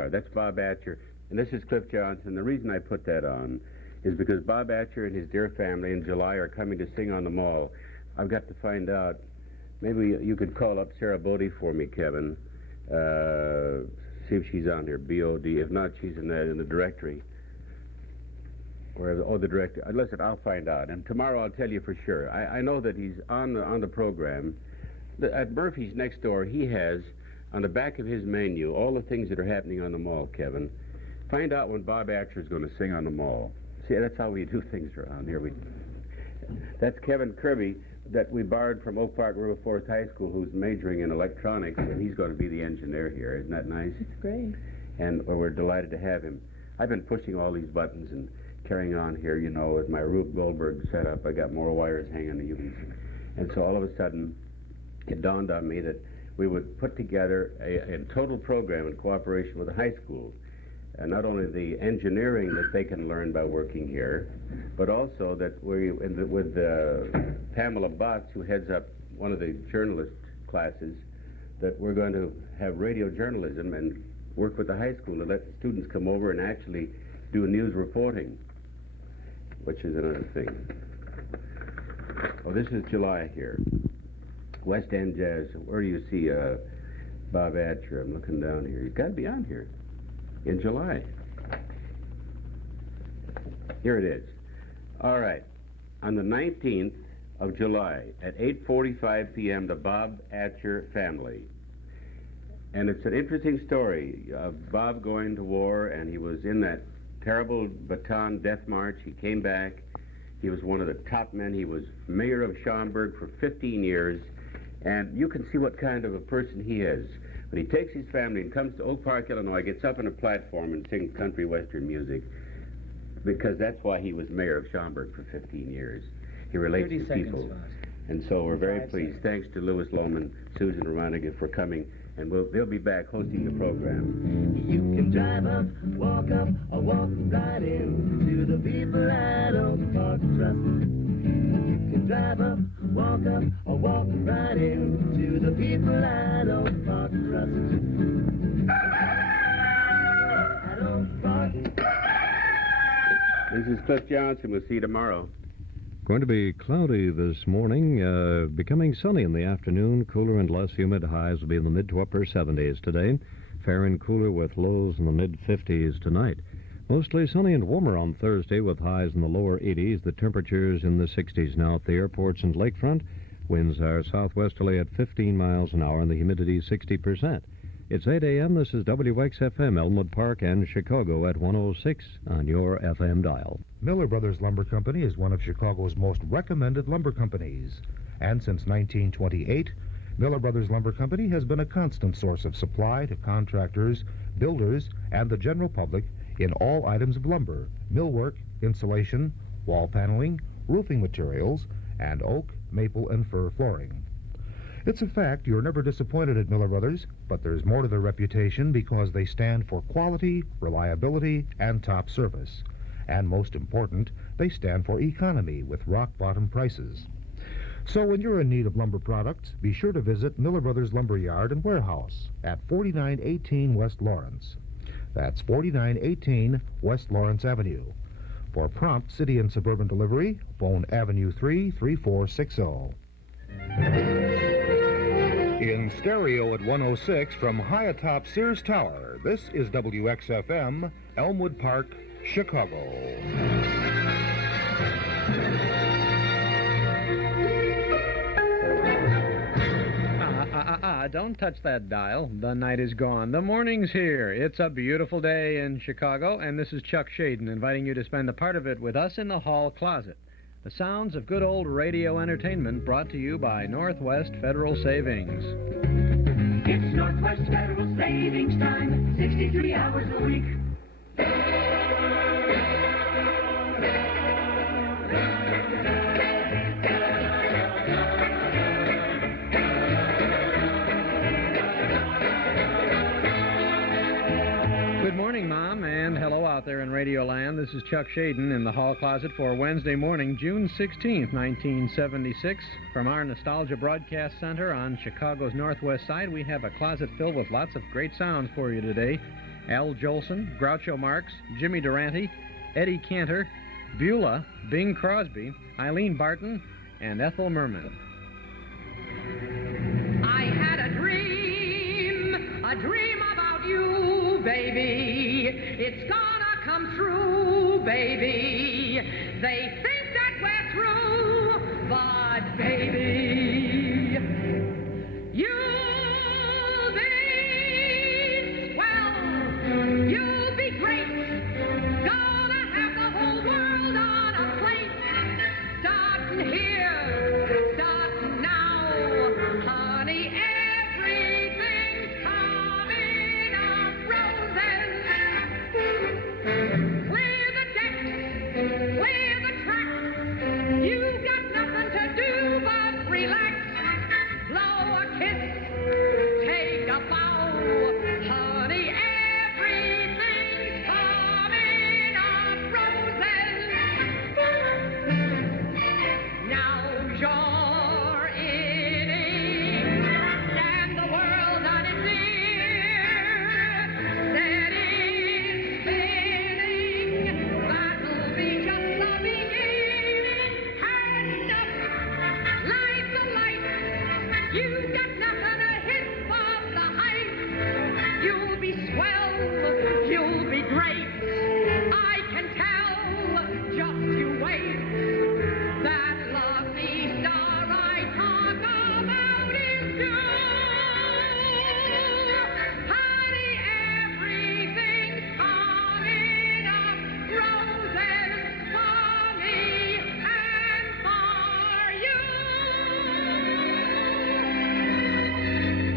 are. That's Bob Atcher, and this is Cliff Johnson. The reason I put that on is because Bob Atcher and his dear family in July are coming to sing on the Mall. I've got to find out. Maybe you could call up Sarah Bodie for me, Kevin. See if she's on here, B-O-D. If not, she's in the directory. The director. Listen, I'll find out, and tomorrow I'll tell you for sure. I know that he's on the program. At Murphy's next door, he has on the back of his menu all the things that are happening on the Mall, Kevin. Find out when Bob Atcher is going to sing on the Mall. See, that's how we do things around here. That's Kevin Kirby that we borrowed from Oak Park River Forest High School, who's majoring in electronics, and he's going to be the engineer here. Isn't that nice? It's great. And we're delighted to have him. I've been pushing all these buttons and carrying on here, you know, with my Rube Goldberg setup. I got more wires hanging to you. And so all of a sudden, it dawned on me that we would put together a total program in cooperation with the high schools. Not only the engineering that they can learn by working here, but also that with Pamela Botts, who heads up one of the journalist classes, that we're going to have radio journalism and work with the high school to let the students come over and actually do news reporting, which is another thing. Oh, this is July here. West End Jazz. Where do you see Bob Atcher? I'm looking down here. He's got to be on here. In July. Here it is. All right. On the 19th of July at 8:45 p.m., the Bob Atcher family. And it's an interesting story of Bob going to war, and he was in that terrible Bataan Death March. He came back. He was one of the top men. He was mayor of Schaumburg for 15 years. And you can see what kind of a person he is. When he takes his family and comes to Oak Park, Illinois, gets up on a platform and sings country western music, because that's why he was mayor of Schaumburg for 15 years. He relates to people. And so we're very pleased. Thanks to Louis Lohman, Susan Romaniga for coming, and they'll be back hosting the program. You can drive up, or walk right in to the people at Oak Park Trust. You can drive up, or walk right in to the people at Oak Park Trust. At Oak Park. This is Cliff Johnson. We'll see you tomorrow. Going to be cloudy this morning, becoming sunny in the afternoon. Cooler and less humid. Highs will be in the mid to upper 70s today. Fair and cooler with lows in the mid-50s tonight. Mostly sunny and warmer on Thursday with highs in the lower 80s. The temperatures in the 60s now at the airports and lakefront. Winds are southwesterly at 15 miles an hour and the humidity 60%. It's 8 a.m. This is WXFM, Elmwood Park and Chicago at 106 on your FM dial. Miller Brothers Lumber Company is one of Chicago's most recommended lumber companies. And since 1928, Miller Brothers Lumber Company has been a constant source of supply to contractors, builders, and the general public in all items of lumber, millwork, insulation, wall paneling, roofing materials, and oak, maple, and fir flooring. It's a fact you're never disappointed at Miller Brothers, but there's more to their reputation because they stand for quality, reliability, and top service. And most important, they stand for economy with rock-bottom prices. So when you're in need of lumber products, be sure to visit Miller Brothers Lumber Yard and Warehouse at 4918 West Lawrence. That's 4918 West Lawrence Avenue. For prompt city and suburban delivery, phone Avenue 3 3460. In stereo at 106 from high atop Sears Tower, this is WXFM, Elmwood Park, Chicago. Don't touch that dial. The night is gone. The morning's here. It's a beautiful day in Chicago, and this is Chuck Schaden inviting you to spend a part of it with us in the hall closet. The sounds of good old radio entertainment brought to you by Northwest Federal Savings. It's Northwest Federal Savings Time, 63 hours a week. Good morning, Mom, and hello out there in Radio Land. This is Chuck Schaden in the hall closet for Wednesday morning, June 16th, 1976. From our Nostalgia Broadcast Center on Chicago's northwest side, we have a closet filled with lots of great sounds for you today. Al Jolson, Groucho Marx, Jimmy Durante, Eddie Cantor, BEULAH, Bing Crosby, Eileen Barton, and Ethel Merman. I had a dream about you, baby. It's gonna come true, baby. They think that we're through, but baby, you'll be swell, you'll be great. Gonna have the whole world on a plate. Starting here, starting now, honey, everything's coming up roses. Clear the decks, clear the tracks. You've got nothing to do but relax. Blow a kiss, take a bow, honey, everything's coming up roses. Now you're inning, and the world on its ear. Steady spinning, that'll be just the beginning. Hand up, light the light. You've got nothing to hit but the height. You'll be swell, you'll be great. I can tell, just you wait. That lovely star I talk about is you. Honey, everything's coming up roses for me and for you.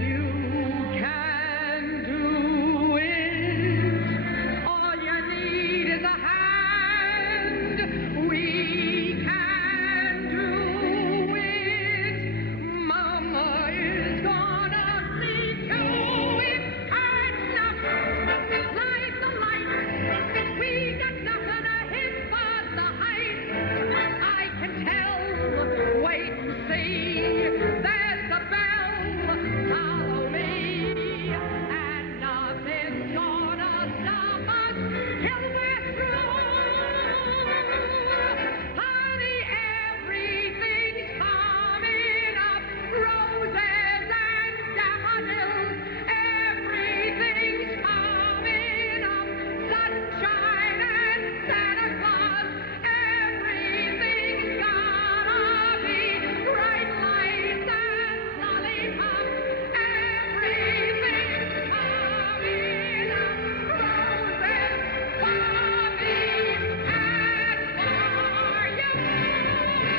You can do it. All you need is a hand. We can do it. Mama is gonna see to it. Hands up, light the light. We got nothing to hit but the height. I can tell, wait and see. There's the bell, follow me. And nothing's gonna stop us till we're through. Honey, everything's coming up roses and daffodils. Everything's coming up sunshine and Santa Claus. Everything's gonna be bright lights and lollipops. Everything's coming up roses for me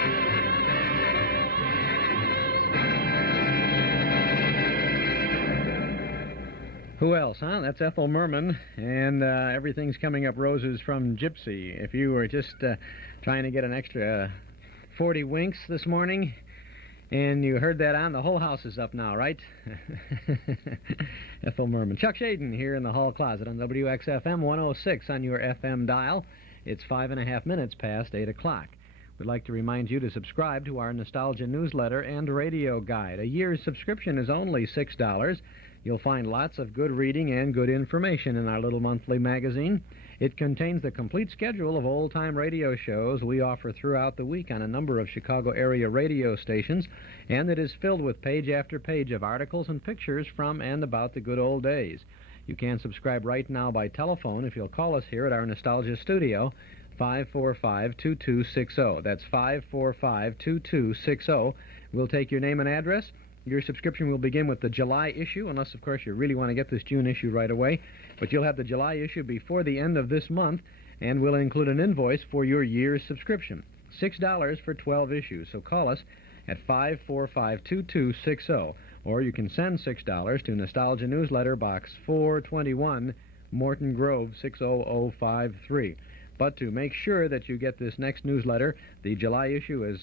and Who else, huh? That's Ethel Merman, and everything's coming up roses from Gypsy. If you were just trying to get an extra 40 winks this morning, and you heard that on, the whole house is up now, right? Ethel Merman. Chuck Schaden here in the hall closet on WXFM 106 on your FM dial. It's 5.5 minutes past 8 o'clock. We'd like to remind you to subscribe to our Nostalgia newsletter and radio guide. A year's subscription is only $6. You'll find lots of good reading and good information in our little monthly magazine. It contains the complete schedule of old-time radio shows we offer throughout the week on a number of Chicago area radio stations, and it is filled with page after page of articles and pictures from and about the good old days. You can subscribe right now by telephone if you'll call us here at our Nostalgia studio, 545-2260. That's 545-2260. We'll take your name and address. Your subscription will begin with the July issue, unless, of course, you really want to get this June issue right away. But you'll have the July issue before the end of this month, and we'll include an invoice for your year's subscription. $6 for 12 issues. So call us at 545-2260. Or you can send $6 to Nostalgia Newsletter, Box 421, Morton Grove, 60053. But to make sure that you get this next newsletter, the July issue is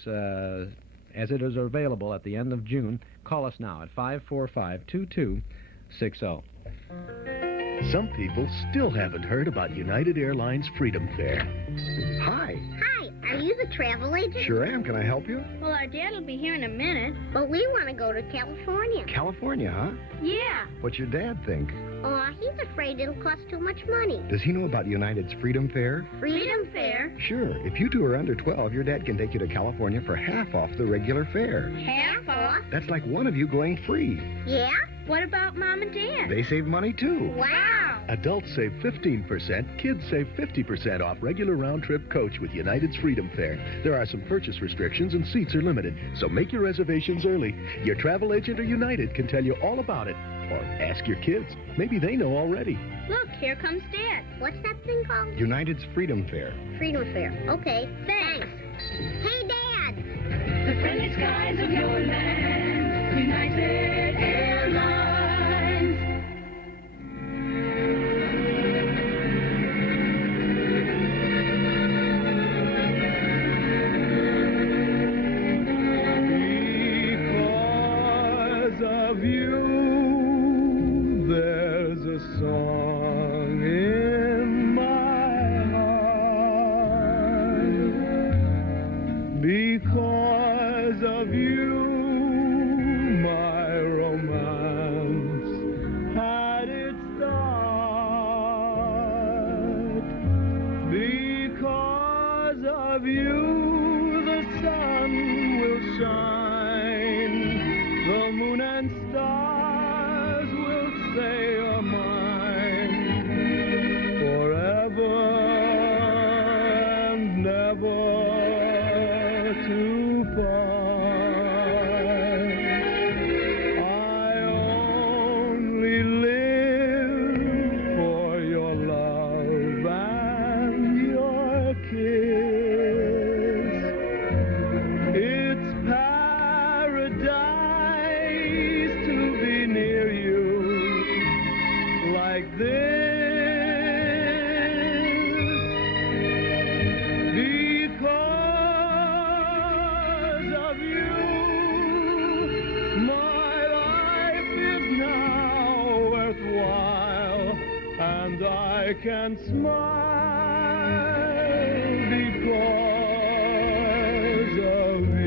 as it is available at the end of June, call us now at 545-2260. Some people still haven't heard about United Airlines Freedom Fair. Hi. Hi, are you the travel agent? Sure am. Can I help you? Well, our dad will be here in a minute, but we want to go to California. California, huh? Yeah. What's your dad think? Aw, he's afraid it'll cost too much money. Does he know about United's Freedom Fair? Freedom Fair? Sure. If you two are under 12, your dad can take you to California for half off the regular fare. Half off? That's like one of you going free. Yeah? What about Mom and Dad? They save money, too. Wow! Adults save 15%, kids save 50% off regular round-trip coach with United's Freedom Fair. There are some purchase restrictions and seats are limited, so make your reservations early. Your travel agent or United can tell you all about it. Or ask your kids. Maybe they know already. Look, here comes Dad. What's that thing called? United's Freedom Fair. Freedom Fair. Okay, thanks. Hey, Dad! The friendly skies of your land, United Airlines. Because of you, there's a song in my heart. Because of you, my romance had its start. Because of you, the sun will shine, the moon and stars will say are mine, forever and never to part. I only live for your love and your kiss. It's paradise to be near you like this. Because of you, my life is now worthwhile, and I can smile because of you.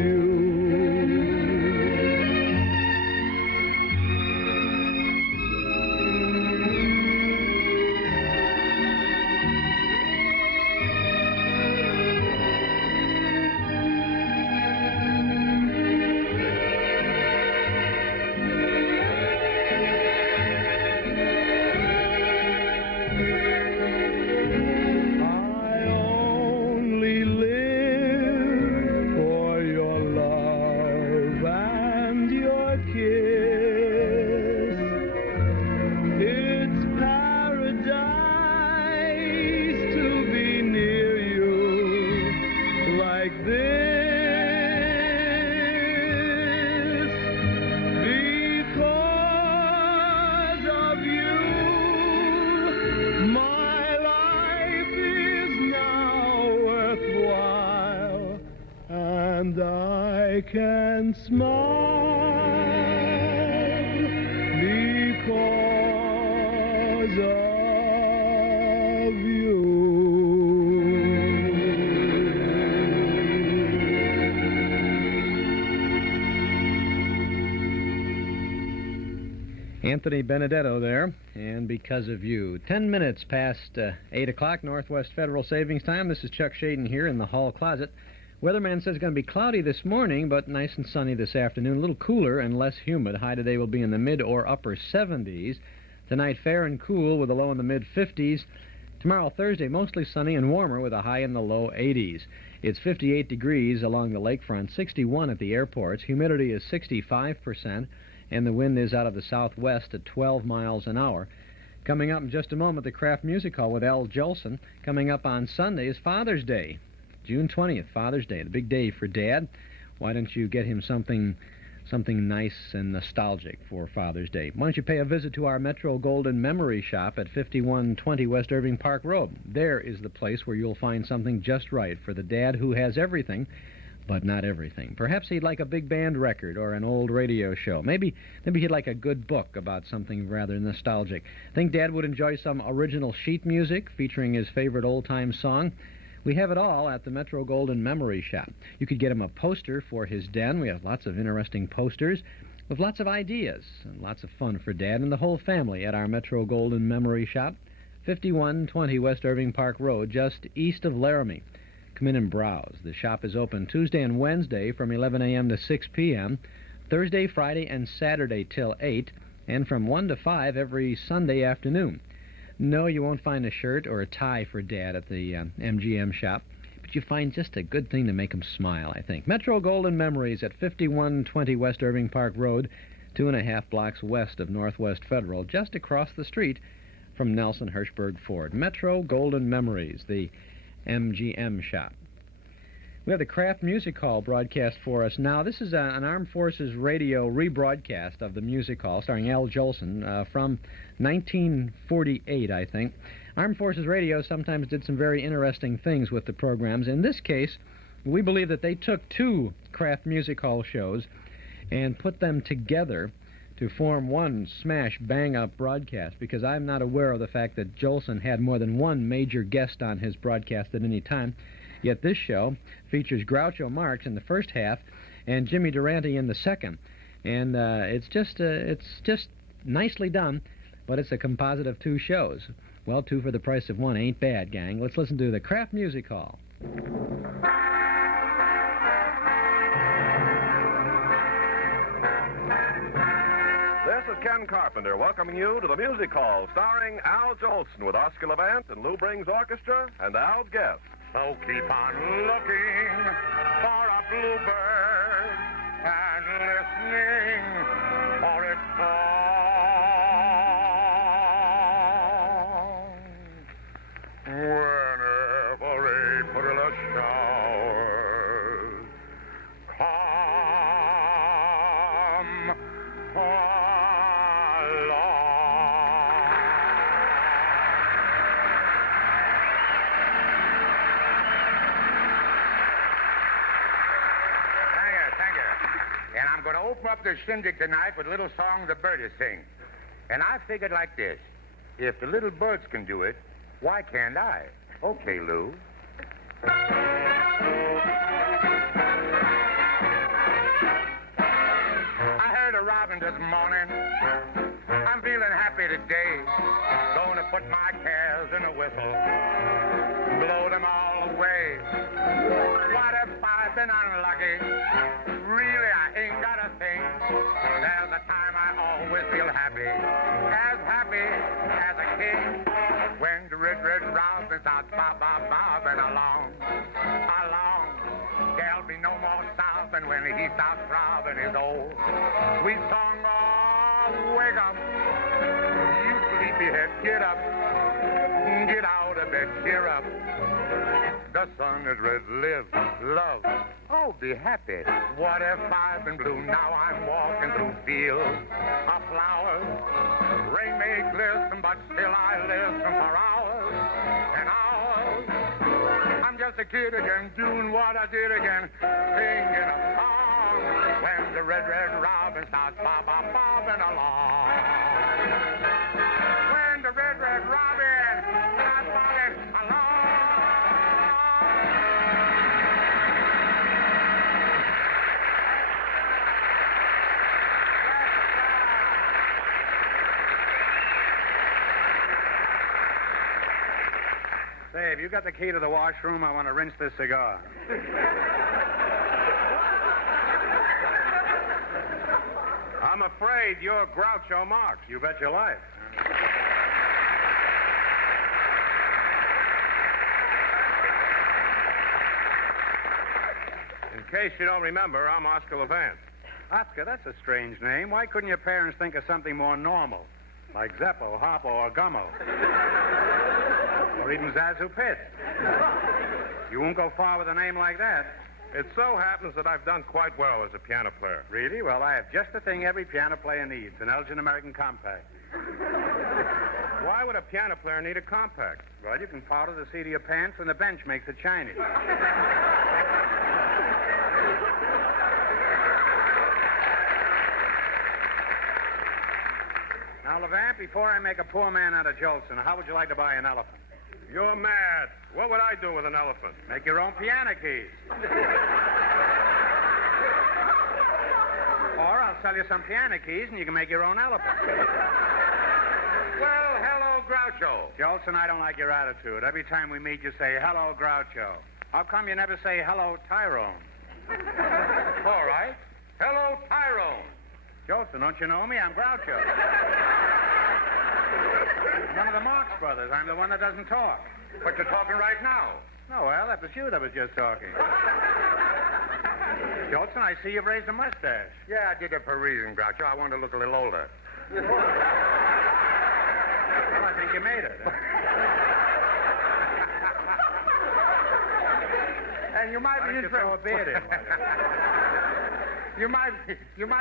I only live for your love and your kiss. It's paradise to be near you like this. Because of you, my life is now worthwhile, and I can smile because of you. Anthony Benedetto there, and Because of You. 10 minutes past 8 o'clock, Northwest Federal Savings Time. This is Chuck Schaden here in the hall closet. Weatherman says it's going to be cloudy this morning, but nice and sunny this afternoon. A little cooler and less humid. High today will be in the mid or upper 70s. Tonight, fair and cool with a low in the mid-50s. Tomorrow, Thursday, mostly sunny and warmer with a high in the low 80s. It's 58 degrees along the lakefront, 61 at the airports. Humidity is 65%, and the wind is out of the southwest at 12 miles an hour. Coming up in just a moment, the KRAFT Music Hall with Al Jolson. Coming up on Sunday is Father's Day, June 20th, Father's Day, the big day for Dad. Why don't you get him something nice and nostalgic for Father's Day? Why don't you pay a visit to our Metro Golden Memory Shop at 5120 West Irving Park Road? There is the place where you'll find something just right for the dad who has everything, but not everything. Perhaps he'd like a big band record or an old radio show. Maybe he'd like a good book about something rather nostalgic. Think Dad would enjoy some original sheet music featuring his favorite old-time song? We have it all at the Metro Golden Memory Shop. You could get him a poster for his den. We have lots of interesting posters. with lots of ideas and lots of fun for Dad and the whole family at our Metro Golden Memory Shop, 5120 West Irving Park Road, just east of Laramie. Come in and browse. The shop is open Tuesday and Wednesday from 11 a.m. to 6 p.m., Thursday, Friday, and Saturday till 8, and from 1 to 5 every Sunday afternoon. No, you won't find a shirt or a tie for Dad at the MGM shop, but you find just a good thing to make him smile, I think. Metro Golden Memories at 5120 West Irving Park Road, 2.5 blocks west of Northwest Federal, just across the street from Nelson Hirschberg Ford. Metro Golden Memories, the MGM shop. We have the KRAFT Music Hall broadcast for us now. This is an Armed Forces Radio rebroadcast of the Music Hall, starring Al Jolson, from 1948, I think. Armed Forces Radio sometimes did some very interesting things with the programs. In this case, we believe that they took two KRAFT Music Hall shows and put them together to form one smash bang-up broadcast, because I'm not aware of the fact that Jolson had more than one major guest on his broadcast at any time. Yet this show features Groucho Marx in the first half and Jimmy Durante in the second. And it's just nicely done, but it's a composite of two shows. Well, two for the price of one ain't bad, gang. Let's listen to the KRAFT Music Hall. This is Ken Carpenter welcoming you to the Music Hall, starring Al Jolson with Oscar Levant and Lou Brings Orchestra and Al's guest. So keep on looking for a bluebird and listening for its song. Whenever April showers come along. And I'm going to open up the shindig tonight with a little song the birdies sing. And I figured like this. If the little birds can do it, why can't I? Okay, Lou. I heard a robin this morning. I'm feeling happy today. Gonna put my cares in a whistle. Blow them all away. What if I've been unlucky? Really, I ain't got a thing. There's a time I always feel happy as a king. When the red robin starts bobbing along. There'll be no more sobbing when he starts throbbing his old sweet song. Oh, wake up, you sleepyhead, get up, get out of bed, cheer up. The sun is red, live, love, oh, be happy. What if I've been blue? Now I'm walking through fields of flowers. Rain may glisten, but still I listen for hours and hours. I'm just a kid again, doing what I did again, singing a song. When the red robin starts bobbing along. When the red robin starts bobbing along. Say, have you got the key to the washroom? I want to rinse this cigar. I'm afraid you're Groucho Marx. You bet your life. In case you don't remember, I'm Oscar Levant. Oscar, that's a strange name. Why couldn't your parents think of something more normal? Like Zeppo, Hoppo, or Gummo? Or even Zazu Pitt. You won't go far with a name like that. It so happens that I've done quite well as a piano player. Really? Well, I have just the thing every piano player needs, an Elgin American Compact. Why would a piano player need a compact? Well, you can powder the seat of your pants when the bench makes it shiny. Now, Levant, before I make a poor man out of Jolson, how would you like to buy an elephant? You're mad. What would I do with an elephant? Make your own piano keys. Or I'll I'll sell you some piano keys and you can make your own elephant. Well, hello, Groucho. Jolson, I don't like your attitude. Every time we meet, you say, hello, Groucho. How come you never say, hello, Tyrone? All right. Hello, Tyrone. Jolson, don't you know me? I'm Groucho. I'm one of the Marx brothers. I'm the one that doesn't talk. But you're talking right now. Oh, well, that was you that was just talking. Jolson, I see you've raised a mustache. Yeah, I did it for a reason, Groucho. I wanted to look a little older. Well, I think you made it. And you might be interested. Throw a beard in. You might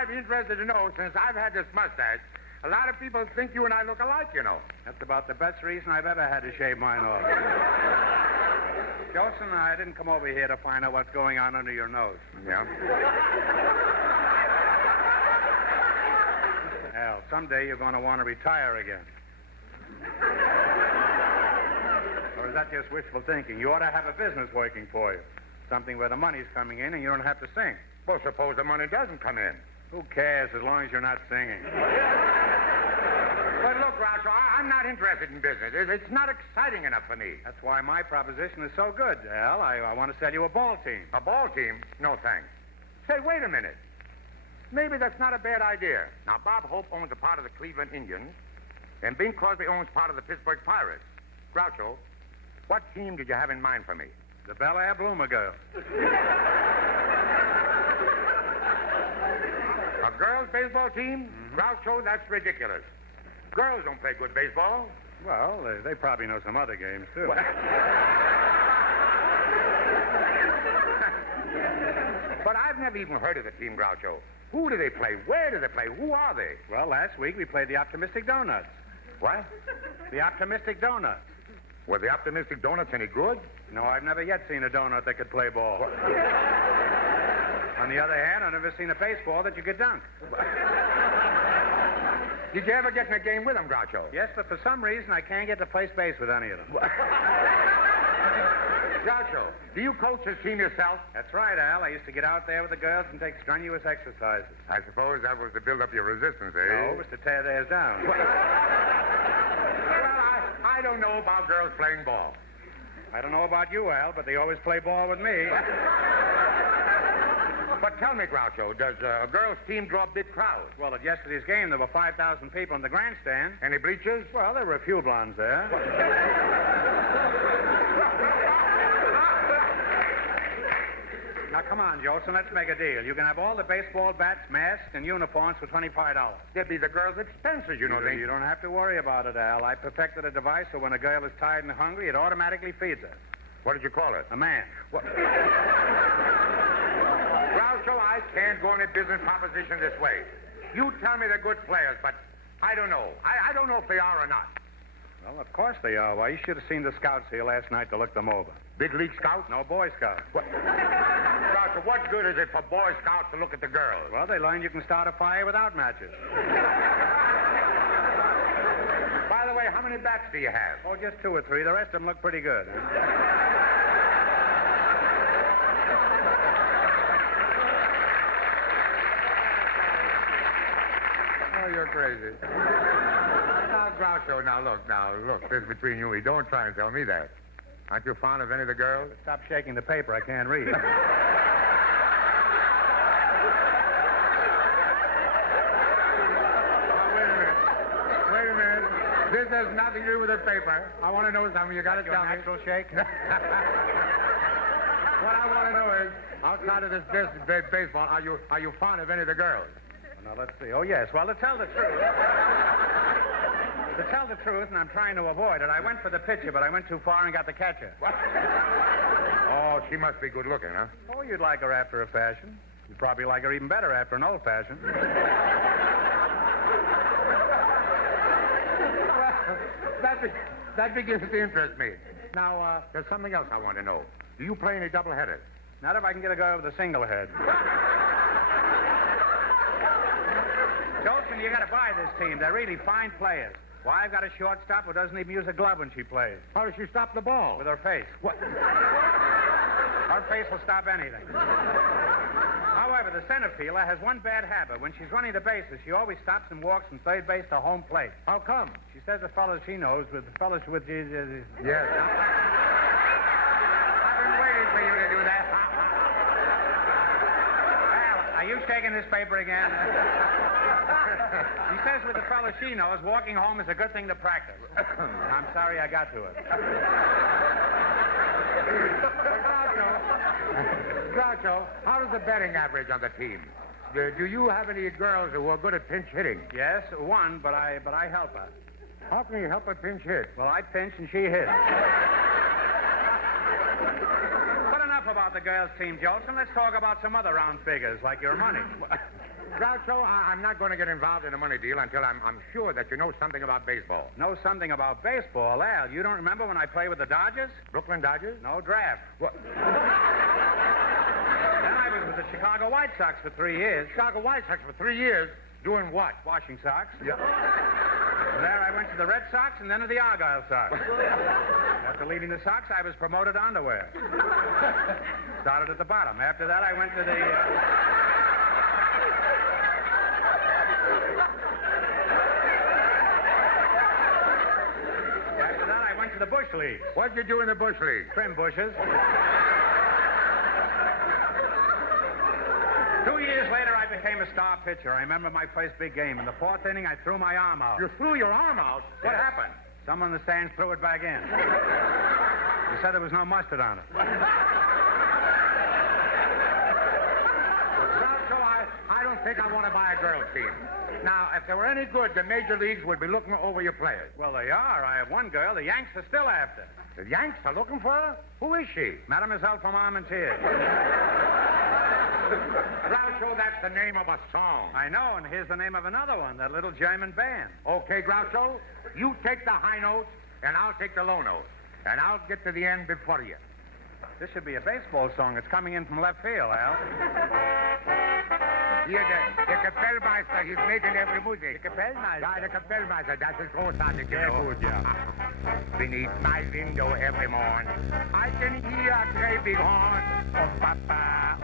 be interested to know, since I've had this mustache, a lot of people think you and I look alike, you know. That's about the best reason I've ever had to shave mine off. Jolson, I didn't come over here to find out what's going on under your nose. Yeah? Al, someday you're going to want to retire again. Or is that just wishful thinking? You ought to have a business working for you. Something where the money's coming in and you don't have to sing. Well, suppose the money doesn't come in. Who cares as long as you're not singing? But look, Groucho, I'm not interested in business. It's not exciting enough for me. That's why my proposition is so good, Al. I want to sell you a ball team. A ball team? No, thanks. Say, wait a minute. Maybe that's not a bad idea. Now, Bob Hope owns a part of the Cleveland Indians, and Bing Crosby owns part of the Pittsburgh Pirates. Groucho, what team did you have in mind for me? The Bel Air Bloomer Girls. A girls' baseball team? Mm-hmm. Groucho, that's ridiculous. Girls don't play good baseball. Well, they probably know some other games, too. But I've never even heard of the team, Groucho. Who do they play? Where do they play? Who are they? Well, last week we played the Optimistic Donuts. What? The Optimistic Donuts. Were the Optimistic Donuts any good? No, I've never yet seen a donut that could play ball. On the other hand, I've never seen a baseball that you could dunk. Did you ever get in a game with them, Groucho? Yes, but for some reason I can't get to place base with any of them. Groucho, do you coach this team yourself? That's right, Al. I used to get out there with the girls and take strenuous exercises. I suppose that was to build up your resistance, eh? No, it was to tear theirs down. Well, I don't know about girls playing ball. I don't know about you, Al, but they always play ball with me. But tell me, Groucho, does a girls' team draw big crowds? Well, at yesterday's game, there were 5,000 people in the grandstand. Any bleachers? Well, there were a few blondes there. Now, come on, Jolson, let's make a deal. You can have all the baseball bats, masks, and uniforms for $25. They'd be the girls' expenses, you know. You don't have to worry about it, Al. I perfected a device so when a girl is tired and hungry, it automatically feeds her. What did you call it? A man. What? Groucho, I can't go on a business proposition this way. You tell me they're good players, but I don't know. I don't know if they are or not. Well, of course they are. Why, you should have seen the scouts here last night to look them over. Big league scouts? No, Boy Scouts. What? Groucho, what good is it for Boy Scouts to look at the girls? Well, they learned you can start a fire without matches. By the way, how many bats do you have? Oh, just 2 or 3. The rest of them look pretty good. Huh? Oh, you're crazy. Now, Groucho, look, this is between you and me. Don't try and tell me that. Aren't you fond of any of the girls? Stop shaking the paper. I can't read. Oh, wait a minute. This has nothing to do with the paper. I want to know something. You got to tell me. Natural shake? What I want to know is, outside of this baseball, are you fond of any of the girls? Now, let's see. Oh, yes. Well, to tell the truth, and I'm trying to avoid it, I went for the pitcher, but I went too far and got the catcher. What? Oh, she must be good looking, huh? Oh, you'd like her after a fashion. You'd probably like her even better after an old fashion. Well, that begins to interest me. Now, there's something else I want to know. Do you play any doubleheaders? Not if I can get a guy with a single head. Jolson, you got to buy this team. They're really fine players. Why, I've got a shortstop who doesn't even use a glove when she plays. How does she stop the ball? With her face. What? Her face will stop anything. However, the center fielder has one bad habit. When she's running the bases, she always stops and walks from third base to home plate. How come? She says the fellows she knows with the fellows with the... Yes. I've been waiting for you to do that. Al, are you shaking this paper again? She says with the fellows she knows, walking home is a good thing to practice. I'm sorry I got to it. Groucho, how does the batting average on the team? Do you have any girls who are good at pinch hitting? Yes, one, but I help her. How can you help her pinch hit? Well, I pinch and she hits. But enough about the girls' team, Jolson. Let's talk about some other round figures, like your money. Groucho, I'm not going to get involved in a money deal until I'm sure that you know something about baseball. Know something about baseball, Al. You don't remember when I played with the Dodgers? Brooklyn Dodgers? No draft. What? Then I was with the Chicago White Sox for 3 years. Chicago White Sox for 3 years? Doing what? Washing socks. Yeah. There I went to the Red Sox and then to the Argyle Sox. After leaving the Sox, I was promoted to underwear. Started at the bottom. After that, I went to the... After that, I went to the Bush League. What'd you do in the Bush League? Trim bushes. 2 years later, I became a star pitcher. I remember my first big game. In the fourth inning, I threw my arm out. You threw your arm out? What happened? Someone in the stands threw it back in. He said there was no mustard on it. Groucho, I don't think I want to buy a girls' team. Now, if they were any good, the major leagues would be looking over your players. Well, they are. I have one girl the Yanks are still after. The Yanks are looking for her? Who is she? Mademoiselle from Armentières. Groucho, that's the name of a song. I know, and here's the name of another one, that little German band. Okay, Groucho, you take the high notes, and I'll take the low notes. And I'll get to the end before you. This should be a baseball song. It's coming in from left field, Al. Hier, der Kapellmeister, he's making every music. Der Kapellmeister? Ja, der Kapellmeister, das ist großartig. Sehr gut, ja. Beneath my window every morn, I can hear a great big horn. Papa,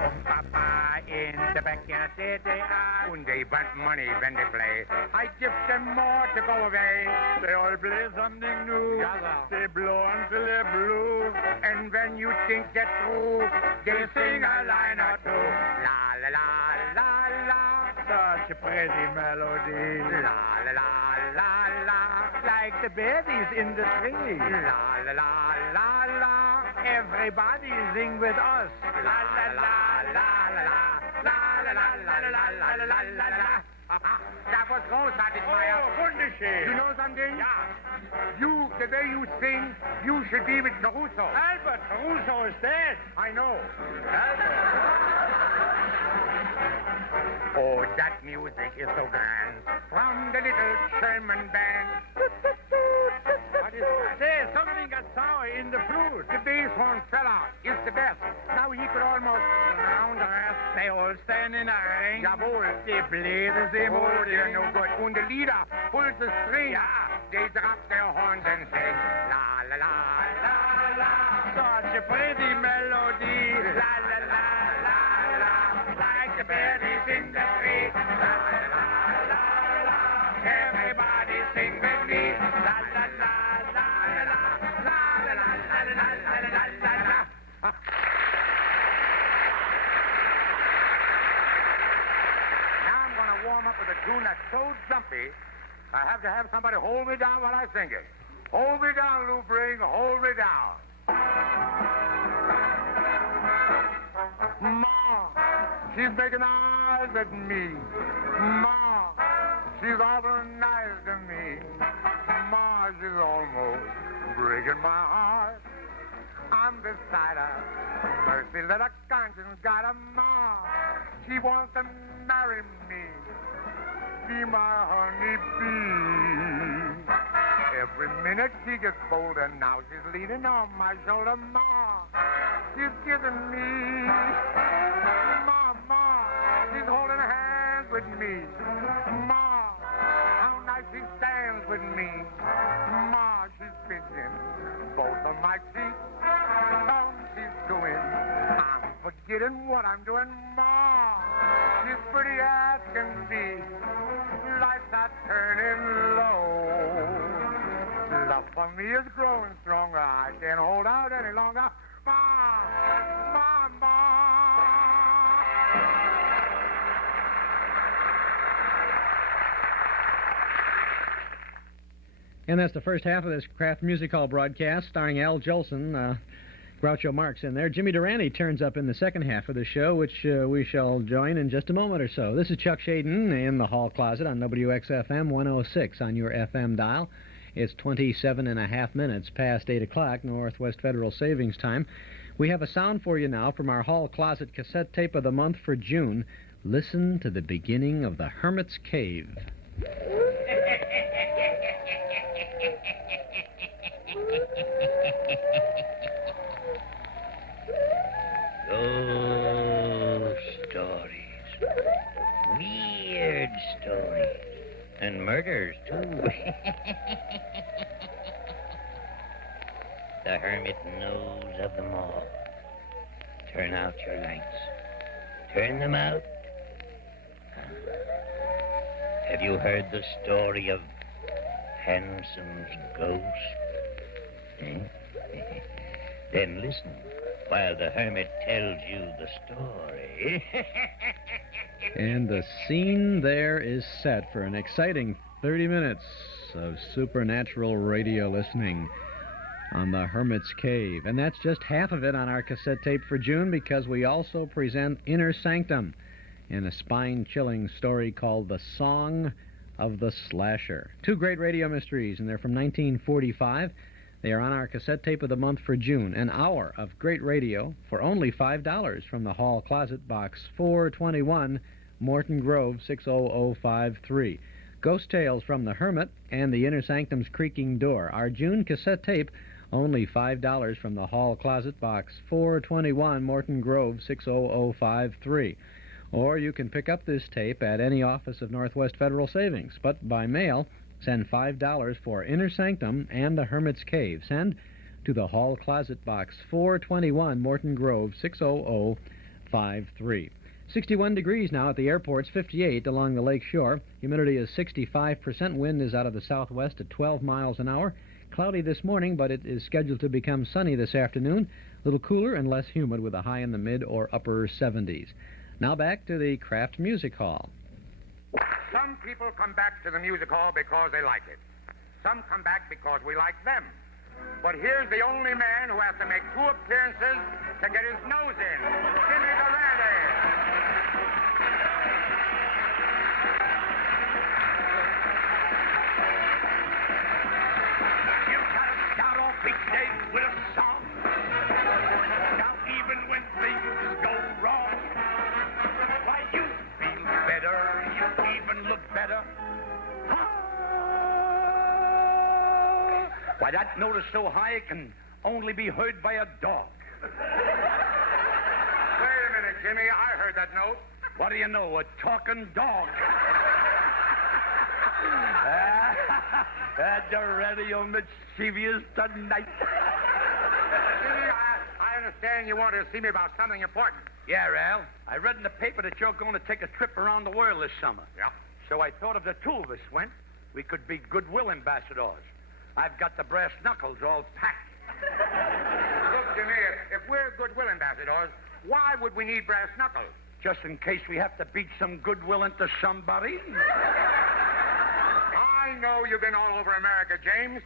in the backyard there they are. And they want money when they play. I give them more to go away. They all play something new. Yeah. They blow until they're blue. And when you think they're through, they sing a line or two. La, la, la, la, la. Such a pretty melody. La, la, la, la, la. Like the babies in the tree. La, la, la, la, la. Everybody sing with us. La, la, la, la, la, la. La, la, la, la, la, la, la, la, la, la. That was großartig, Meyer. Oh, wunderschön. You know something? Yeah. You, the way you sing, you should be with Caruso. Albert, Caruso is dead. I know. Albert. Oh, that music is so grand. From the little German band. What is that? There's something got sour in the flute. The bass horn fella is the best. Now he could almost round the rest. They all stand in a ring. Jawohl. They play the same Oh, old they're thing. no good. And the leader pulls the string. Yeah. They drop their horns and sing. La, la, la, la, la. Such a pretty melody. La la la la la. Like the birdies in the tree. La la la la la. Everybody sing with me. La la la la la. La la la la la la la la. Now I'm going to warm up with a tune that's so jumpy, I have to have somebody hold me down while I sing it. Hold me down, Lou Bring. Hold me down. Ma, she's making eyes at me. Ma, she's awful nice to me. Ma, she's almost breaking my heart. I'm beside her. Mercy, let her conscience guide her. Ma, she wants to marry me. Be my honeybee. Every minute she gets bolder. Now she's leaning on my shoulder. Ma, she's kissing me. Ma, she's holding hands with me. Ma, how nice she stands with me. Ma, she's pinching both of my cheeks. Some she's doing getting what I'm doing, Ma. She's pretty as can be. Life's not turning low. Love for me is growing stronger. I can't hold out any longer. Ma, Ma, Ma. And that's the first half of this KRAFT Music Hall broadcast starring Al Jolson, Groucho Marx in there. Jimmy Durante turns up in the second half of the show, which we shall join in just a moment or so. This is Chuck Schaden in the hall closet on WXFM 106 on your FM dial. It's 27 and a half minutes past 8 o'clock, Northwest Federal Savings Time. We have a sound for you now from our hall closet cassette tape of the month for June. Listen to the beginning of The Hermit's Cave. Ghost stories. Weird stories. And murders, too. The hermit knows of them all. Turn out your lights. Turn them out. Have you heard the story of Hansome's ghost? Then listen while the hermit tells you the story. And the scene there is set for an exciting 30 minutes of supernatural radio listening on The Hermit's Cave. And that's just half of it on our cassette tape for June, because we also present Inner Sanctum in a spine-chilling story called The Song of the Slasher. Two great radio mysteries, and they're from 1945. They are on our cassette tape of the month for June. An hour of great radio for only $5 from the Hall Closet, Box 421, Morton Grove, 60053. Ghost Tales from the Hermit and the Inner Sanctum's Creaking Door. Our June cassette tape, only $5 from the Hall Closet, Box 421, Morton Grove, 60053. Or you can pick up this tape at any office of Northwest Federal Savings, but by mail, send $5 for Inner Sanctum and The Hermit's Cave. Send to the Hall Closet, Box 421, Morton Grove, 60053. 61 degrees now at the airports, 58 along the lake shore. Humidity is 65%. Wind is out of the southwest at 12 miles an hour. Cloudy this morning, but it is scheduled to become sunny this afternoon. A little cooler and less humid with a high in the mid or upper 70s. Now back to the KRAFT Music Hall. Some people come back to the music hall because they like it. Some come back because we like them. But here's the only man who has to make 2 appearances to get his nose in. Jimmy Durante. You've got to start off each day with a song. Now even when things go wrong, why you feel better, you even look better. Why, that note is so high it can only be heard by a dog. Wait a minute, Jimmy. I heard that note. What do you know, a talking dog. The radio mischievous tonight. Jimmy, I understand you want to see me about something important. Yeah, Al. I read in the paper that you're going to take a trip around the world this summer. Yeah. So I thought if the two of us went, we could be goodwill ambassadors. I've got the brass knuckles all packed. Look, Jimmy, if we're goodwill ambassadors, why would we need brass knuckles? Just in case we have to beat some goodwill into somebody. I know you've been all over America, James,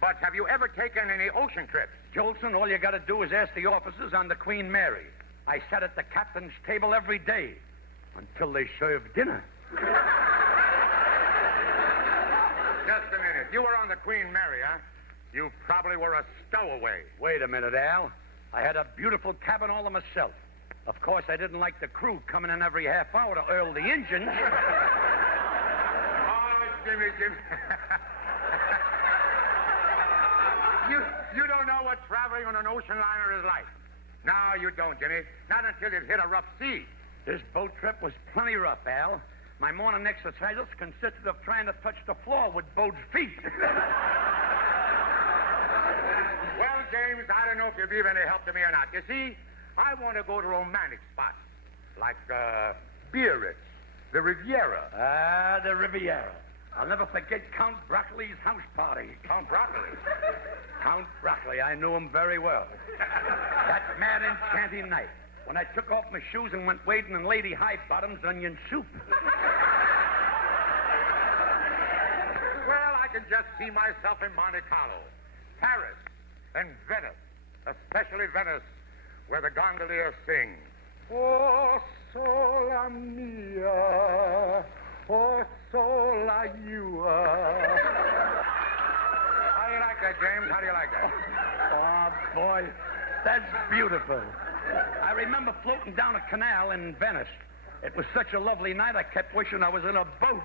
but have you ever taken any ocean trips? Jolson, all you got to do is ask the officers on the Queen Mary. I sat at the captain's table every day until they served dinner. Just a minute. You were on the Queen Mary, huh? You probably were a stowaway. Wait a minute, Al. I had a beautiful cabin all to myself. Of course, I didn't like the crew coming in every half hour to oil the engines. Oh, Jimmy. You don't know what traveling on an ocean liner is like. No, you don't, Jimmy. Not until you've hit a rough sea. This boat trip was plenty rough, Al. My morning exercises consisted of trying to touch the floor with both feet. Well, James, I don't know if you'll be of any help to me or not. You see, I want to go to romantic spots like Biarritz, the Riviera. Ah, the Riviera. I'll never forget Count Broccoli's house party. Count Broccoli? Count Broccoli, I knew him very well. That mad enchanting night when I took off my shoes and went wading in Lady High Bottom's onion soup. Well, I can just see myself in Monte Carlo, Paris, and Venice, especially Venice, where the gondoliers sing, "Oh, sola mia, oh, sola yua." How do you like that, James? How do you like that? Oh, boy, that's beautiful. I remember floating down a canal in Venice. It was such a lovely night, I kept wishing I was in a boat.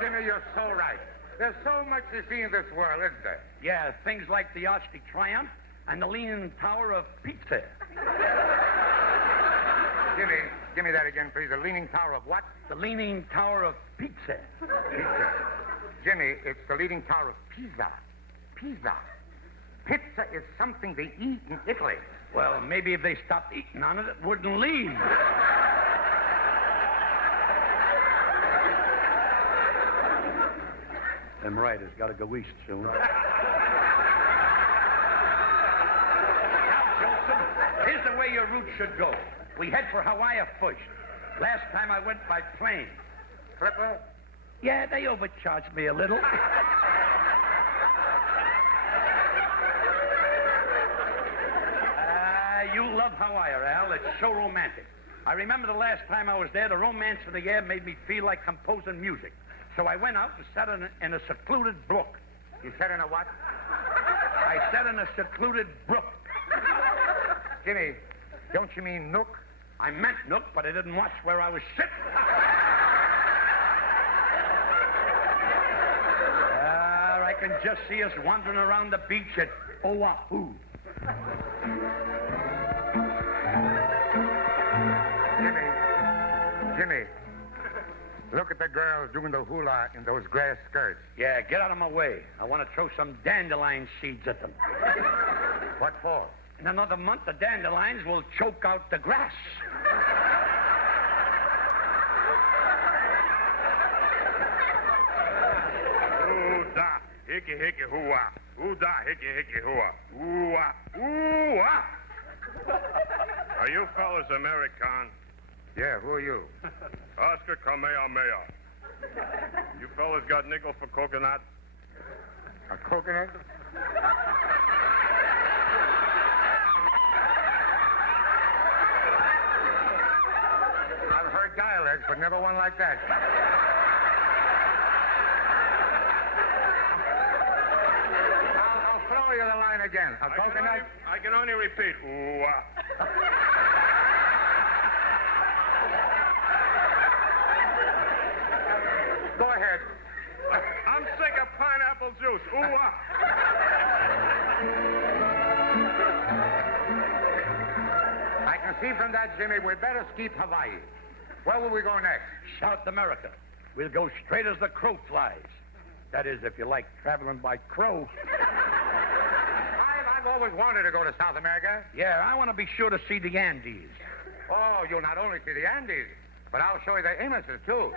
Jimmy, you're so right. There's so much to see in this world, isn't there? Yeah, things like the Arch de Triomphe and the Leaning Tower of Pizza. Jimmy, give me that again, please. The Leaning Tower of what? The Leaning Tower of Pizza. Pizza. Jimmy, it's the Leaning Tower of Pisa. Pisa. Pizza is something they eat in Italy. Well, maybe if they stopped eating on it, it wouldn't leave. Them riders got to go east soon. Now, Jolson, here's the way your route should go. We head for Hawaii first. Last time I went by plane. Clipper? Yeah, they overcharged me a little. You love Hawaii, Al. It's so romantic. I remember the last time I was there, the romance of the air made me feel like composing music. So I went out and sat in a secluded brook. You sat in a what? I sat in a secluded brook. Jimmy, don't you mean nook? I meant nook, but I didn't watch where I was sitting. I can just see us wandering around the beach at Oahu. Jimmy, look at the girls doing the hula in those grass skirts. Yeah, get out of my way. I want to throw some dandelion seeds at them. What for? In another month, the dandelions will choke out the grass. Ooh-da, hickey, hoo-ah. Ooh-da, hickey, hoo-ah. Ooh-ah, ooh-ah. Are you fellas American? Yeah, who are you? Oscar Kamehameha. You fellas got nickel for coconut? A coconut? I've heard dialects, but never one like that. I'll throw you the line again. A coconut? I can only repeat. Ooh-ah. Go ahead. I'm sick of pineapple juice. Ooh-ah. I can see from that, Jimmy, we'd better skip Hawaii. Where will we go next? South America. We'll go straight as the crow flies. That is, if you like traveling by crow. I've always wanted to go to South America. Yeah, I want to be sure to see the Andes. Oh, you'll not only see the Andes, but I'll show you the Amoses, too.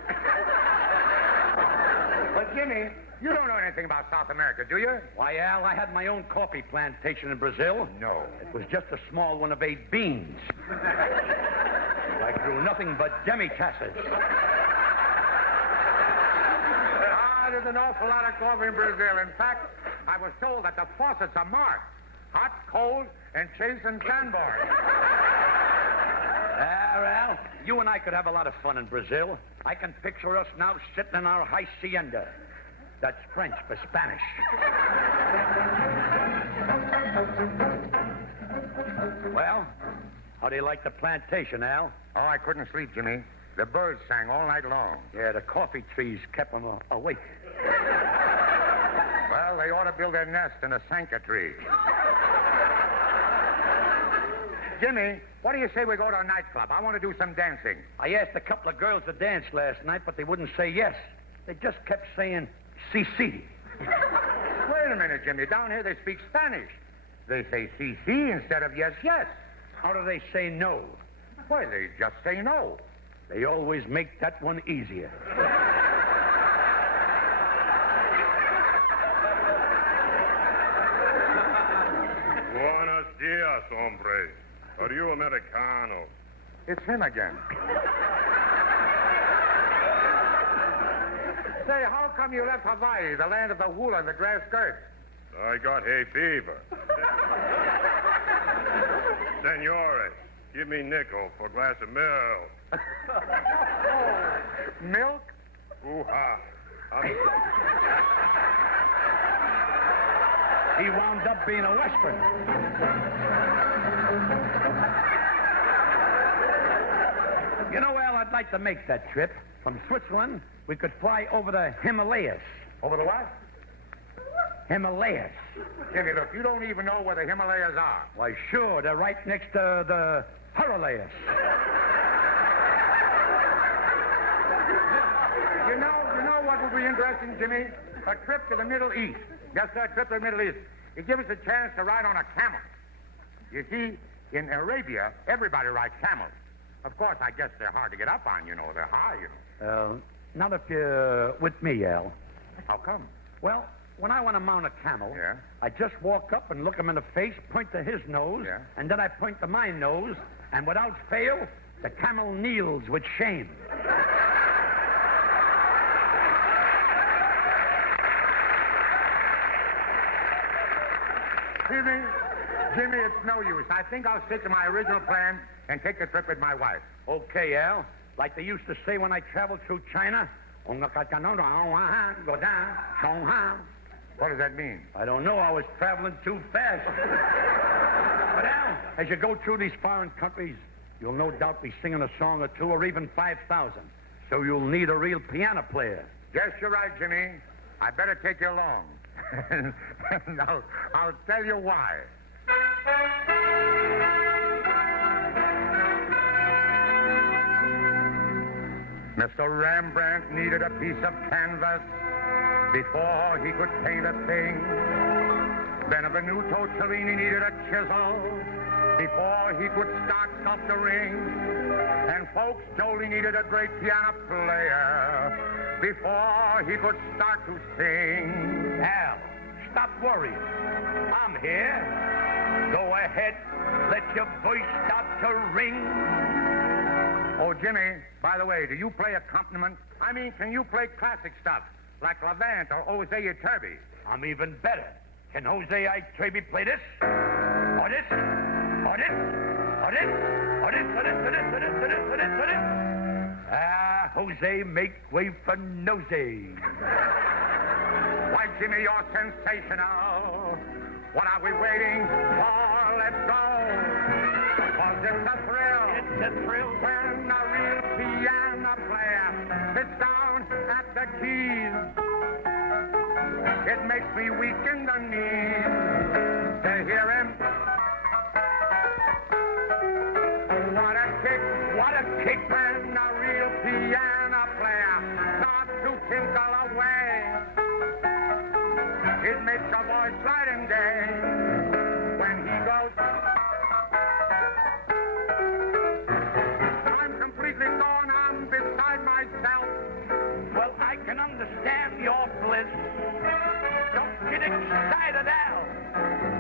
But, Jimmy, you don't know anything about South America, do you? Why, Al, I had my own coffee plantation in Brazil. No. It was just a small one of 8 beans. I grew nothing but demi-tasses. There's an awful lot of coffee in Brazil. In fact, I was told that the faucets are marked. Hot, cold, and chasing sandbars. Al, you and I could have a lot of fun in Brazil. I can picture us now sitting in our hacienda. That's French for Spanish. Well, how do you like the plantation, Al? Oh, I couldn't sleep, Jimmy. The birds sang all night long. Yeah, the coffee trees kept them awake. Well, they ought to build their nest in a sanka tree. Jimmy, what do you say we go to a nightclub? I want to do some dancing. I asked a couple of girls to dance last night, but they wouldn't say yes. They just kept saying, CC. a minute, Jimmy. Down here they speak Spanish. They say si, si instead of yes, yes. How do they say no? Why, they just say no. They always make that one easier. Buenos dias, hombre. Are you Americano? It's him again. Say, how come you left Hawaii, the land of the hula and the grass skirts? I got hay fever. Senores, give me nickel for a glass of milk. Milk? Ooh-ha. He wound up being a Western. You know, Al, I'd like to make that trip. From Switzerland, we could fly over the Himalayas. Over the what? Himalayas. Jimmy, look, you don't even know where the Himalayas are. Why, sure, they're right next to the Himalayas. You know what would be interesting, Jimmy? A trip to the Middle East. Yes, sir, a trip to the Middle East. It gives us a chance to ride on a camel. You see, in Arabia, everybody rides camels. Of course, I guess they're hard to get up on, you know. They're high, you know. Not if you're with me, Al. How come? Well, when I want to mount a camel, Yeah. I just walk up and look him in the face, point to his nose, Yeah. and then I point to my nose, and without fail, the camel kneels with shame. Jimmy, it's no use. I think I'll stick to my original plan and take the trip with my wife. Okay, Al. Like they used to say when I traveled through China. What does that mean? I don't know. I was traveling too fast. But, Al, as you go through these foreign countries, you'll no doubt be singing a song or two or even 5,000. So you'll need a real piano player. Yes, you're right, Jimmy. I better take you along. And I'll tell you why. Mr. Rembrandt needed a piece of canvas before he could paint a thing. Benvenuto Cellini needed a chisel before he could start sculpturing. And folks, Jolie needed a great piano player before he could start to sing. Al, stop worrying. I'm here. Go ahead. Let your voice start to ring. Oh, Jimmy, by the way, do you play accompaniment? I mean, can you play classic stuff like Levant or Jose Iturbi? I'm even better. Can Jose Iturbi play this? Or this? Or this? Or this? Or this? Or this? Or this? Or this? Or this? Or this? Or this? Ah, Jose, make way for Nosey. Why, Jimmy, you're sensational. What are we waiting for? Let's go. Was it a thrill? It's a thrill. When a real piano player sits down at the keys, it makes me weak in the knees to hear him. What a kick. What a kick. When a real piano player starts to tinkle away, it makes a voice light and gay. When he goes, I'm completely gone. I'm beside myself. Well, I can understand your bliss. Don't get excited, Al.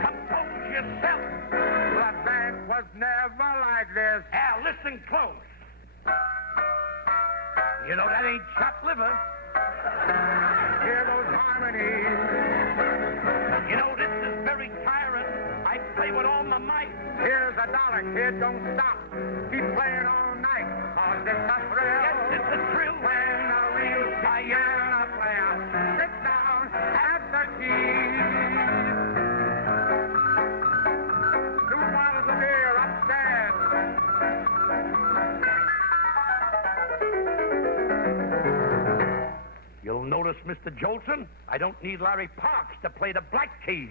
Compose yourself. The band was never like this. Al, listen close. You know that ain't chopped liver. Hear those harmonies. You know this is very tiring. I play with all my might. Here's $1, kid. Don't stop. Keep playing all night. 'Cause it's a thrill. Yes, it's a thrill. When a real piano player sits down at the keys. 2 bottles of beer upstairs. You'll notice, Mr. Jolson, I don't need Larry Parks to play the Black Keys.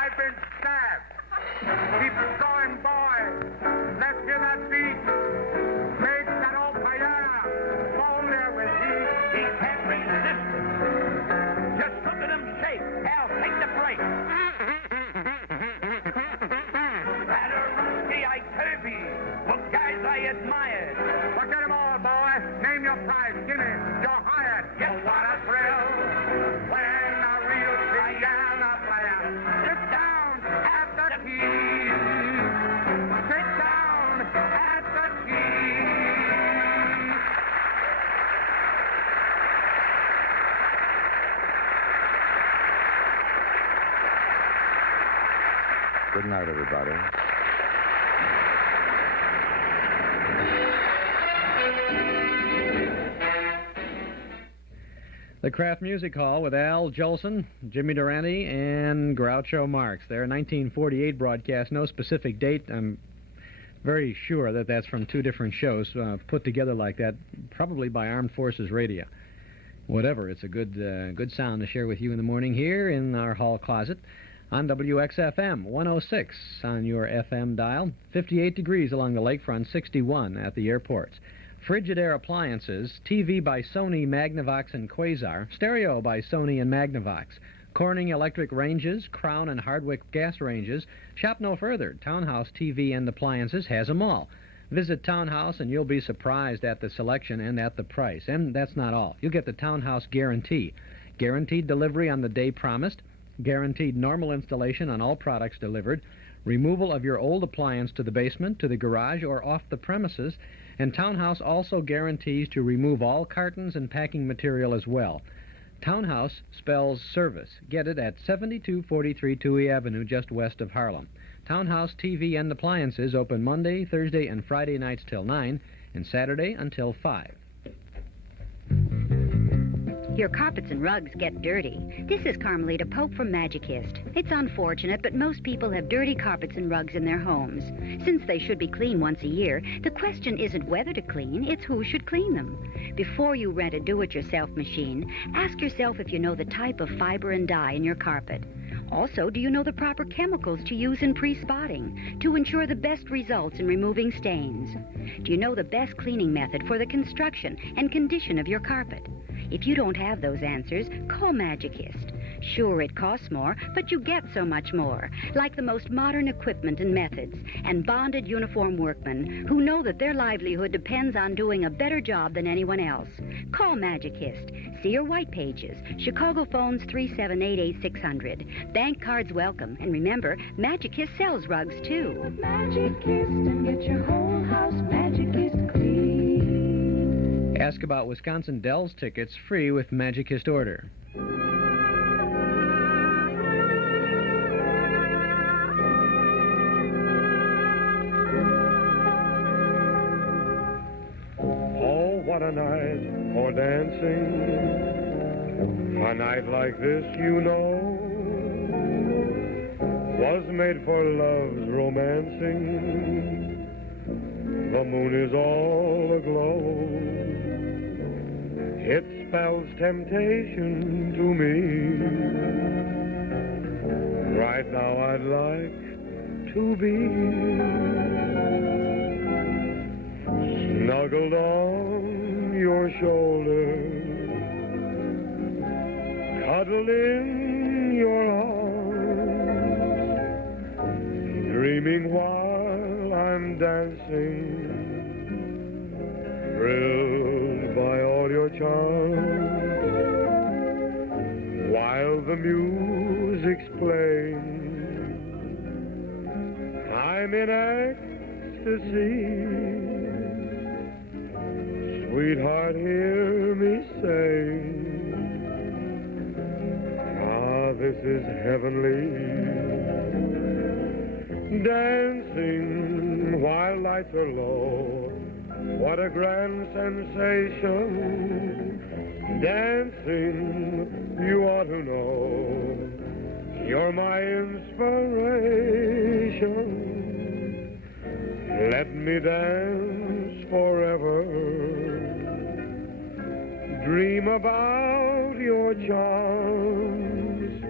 I've been stabbed. Keep going, boy. Let's hear that beat. Take that old piano. your price, guinea, you're hired. Yes, what a thrill when a real piano player sits down at the keys. Sit down at the keys. Good night, everybody. The KRAFT Music Hall with Al Jolson, Jimmy Durante, and Groucho Marx. Their 1948 broadcast, no specific date. I'm very sure that that's from two different shows put together like that, probably by Armed Forces Radio. Whatever, it's a good sound to share with you in the morning here in our hall closet on WXFM 106 on your FM dial, 58 degrees along the lakefront, 61 at the airports. Frigidaire appliances, TV by Sony, Magnavox, and Quasar, stereo by Sony and Magnavox, Corning electric ranges, Crown and Hardwick gas ranges. Shop no further. Townhouse TV and appliances has them all. Visit Townhouse and you'll be surprised at the selection and at the price. And that's not all. You'll get the Townhouse guarantee. Guaranteed delivery on the day promised, guaranteed normal installation on all products delivered, removal of your old appliance to the basement, to the garage, or off the premises, and Townhouse also guarantees to remove all cartons and packing material as well. Townhouse spells service. Get it at 7243 Touhy Avenue, just west of Harlem. Townhouse TV and appliances open Monday, Thursday, and Friday nights till 9, and Saturday until 5. Your carpets and rugs get dirty. This is Carmelita Pope from Magicist. It's unfortunate, but most people have dirty carpets and rugs in their homes. Since they should be cleaned once a year, the question isn't whether to clean, it's who should clean them. Before you rent a do-it-yourself machine, ask yourself if you know the type of fiber and dye in your carpet. Also, do you know the proper chemicals to use in pre-spotting to ensure the best results in removing stains? Do you know the best cleaning method for the construction and condition of your carpet? If you don't have those answers, call Magicist. Sure, it costs more, but you get so much more, like the most modern equipment and methods, and bonded uniform workmen who know that their livelihood depends on doing a better job than anyone else. Call Magicist. See your white pages. Chicago phones 378-8600. Bank cards welcome. And remember, Magicist sells rugs, too. Magicist and get your whole house Magicist clean. Ask about Wisconsin Dells tickets free with Magicist order. Oh, what a night for dancing. A night like this, you know, was made for love's romancing. The moon is all aglow. It spells temptation to me. Right now I'd like to be snuggled on your shoulder, cuddled in your arms, dreaming while I'm dancing, thrilled by all your charms, while the music's playing. I'm in ecstasy. Sweetheart, hear me say, ah, this is heavenly. Dancing while lights are low, what a grand sensation. Dancing, you ought to know, you're my inspiration. Let me dance forever. Dream about your charms,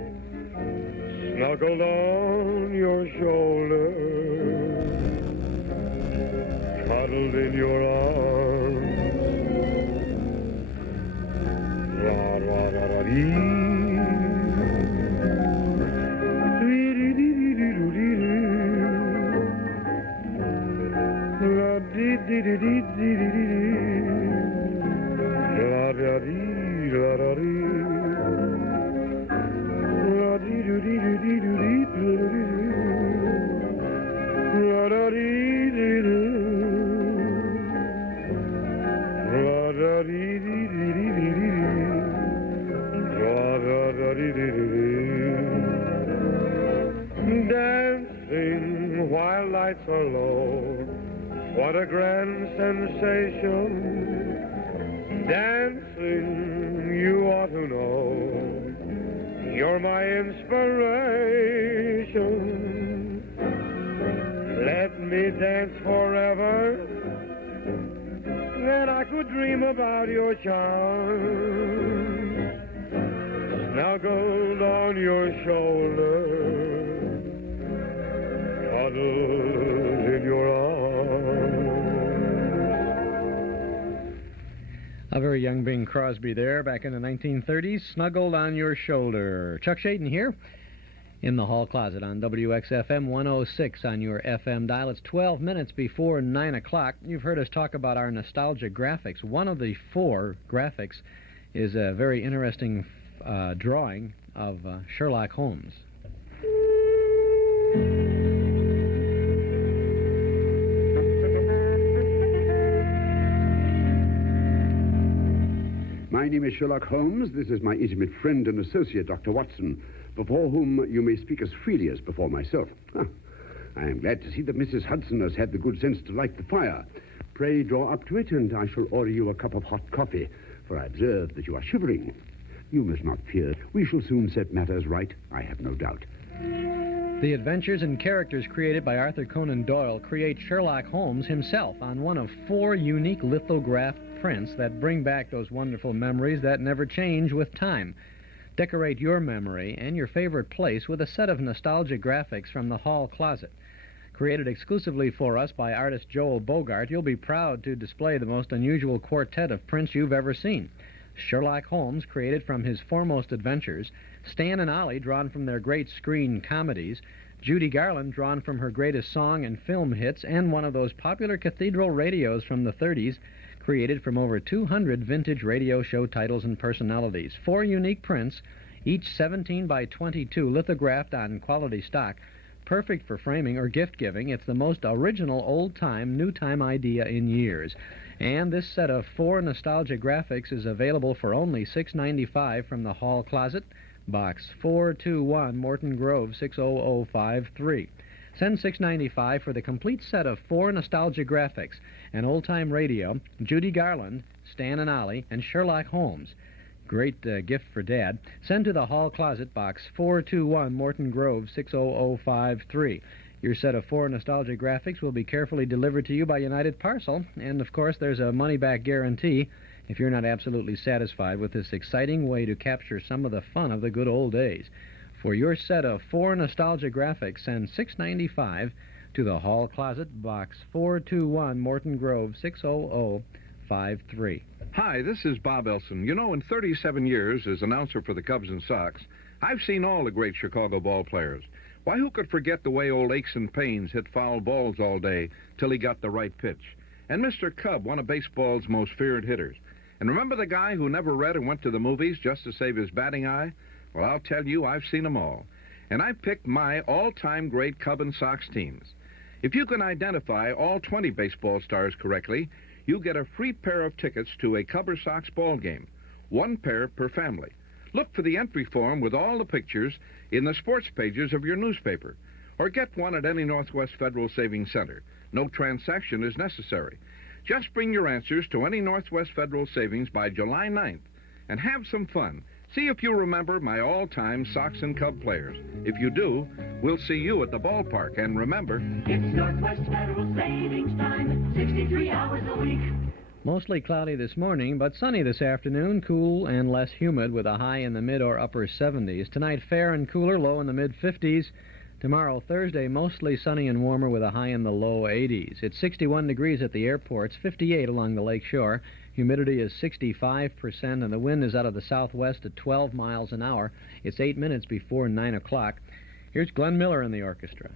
snuggled on your shoulder, cuddled in your arms. La la la la dee. La dee dee dee dee dee dee. Dancing while lights are low, what a grand sensation. Dancing, you ought to know, you're my inspiration. Let me dance forever, then I could dream about your charms. Snuggled on your shoulder, cuddled in your arms. A very young Bing Crosby there, back in the 1930s, snuggled on your shoulder. Chuck Schaden here in the hall closet on WXFM 106 on your FM dial. It's 12 minutes before 9 o'clock. You've heard us talk about our nostalgia graphics. One of the 4 graphics is a very interesting drawing of Sherlock Holmes. My name is Sherlock Holmes. This is my intimate friend and associate, Dr. Watson, before whom you may speak as freely as before myself. I am glad to see that Mrs. Hudson has had the good sense to light the fire. Pray draw up to it, and I shall order you a cup of hot coffee, for I observe that you are shivering. You must not fear. We shall soon set matters right, I have no doubt. The adventures and characters created by Arthur Conan Doyle create Sherlock Holmes himself on one of 4 unique lithographed prints that bring back those wonderful memories that never change with time. Decorate your memory and your favorite place with a set of nostalgia graphics from the hall closet. Created exclusively for us by artist Joel Bogart, you'll be proud to display the most unusual quartet of prints you've ever seen. Sherlock Holmes, created from his foremost adventures, Stan and Ollie, drawn from their great screen comedies, Judy Garland, drawn from her greatest song and film hits, and one of those popular cathedral radios from the 30s, created from over 200 vintage radio show titles and personalities. 4 unique prints, each 17 by 22, lithographed on quality stock, perfect for framing or gift-giving. It's the most original old-time, new-time idea in years. And this set of 4 nostalgia graphics is available for only $6.95 from the hall closet, Box 421, Morton Grove, 60053. Send $6.95 for the complete set of 4 nostalgia graphics, an old-time radio, Judy Garland, Stan and Ollie, and Sherlock Holmes. Great gift for Dad. Send to the hall closet, Box 421, Morton Grove, 60053. Your set of 4 nostalgia graphics will be carefully delivered to you by United Parcel, and of course there's a money-back guarantee if you're not absolutely satisfied with this exciting way to capture some of the fun of the good old days. For your set of 4 nostalgia graphics, send $6.95 to the hall closet, Box 421, Morton Grove, 60053. Hi, this is Bob Elson. You know, in 37 years as announcer for the Cubs and Sox, I've seen all the great Chicago ball players. Why, who could forget the way old Aches and Pains hit foul balls all day till he got the right pitch? And Mr. Cub, one of baseball's most feared hitters. And remember the guy who never read and went to the movies just to save his batting eye? Well, I'll tell you, I've seen them all. And I picked my all-time great Cub and Sox teams. If you can identify all 20 baseball stars correctly, you get a free pair of tickets to a Cub or Sox ball game. 1 pair per family. Look for the entry form with all the pictures in the sports pages of your newspaper. Or get one at any Northwest Federal Savings Center. No transaction is necessary. Just bring your answers to any Northwest Federal Savings by July 9th and have some fun. See if you remember my all-time Sox and Cub players. If you do, we'll see you at the ballpark. And remember, It's Northwest Federal Savings Time, 63 hours a week. Mostly cloudy this morning, but sunny this afternoon, cool and less humid with a high in the mid or upper 70s. Tonight, fair and cooler, low in the mid-50s. Tomorrow, Thursday, mostly sunny and warmer with a high in the low 80s. It's 61 degrees at the airports, 58 along the lake shore. Humidity is 65%, and the wind is out of the southwest at 12 miles an hour. It's 8 minutes before 9 o'clock. Here's Glenn Miller and the orchestra.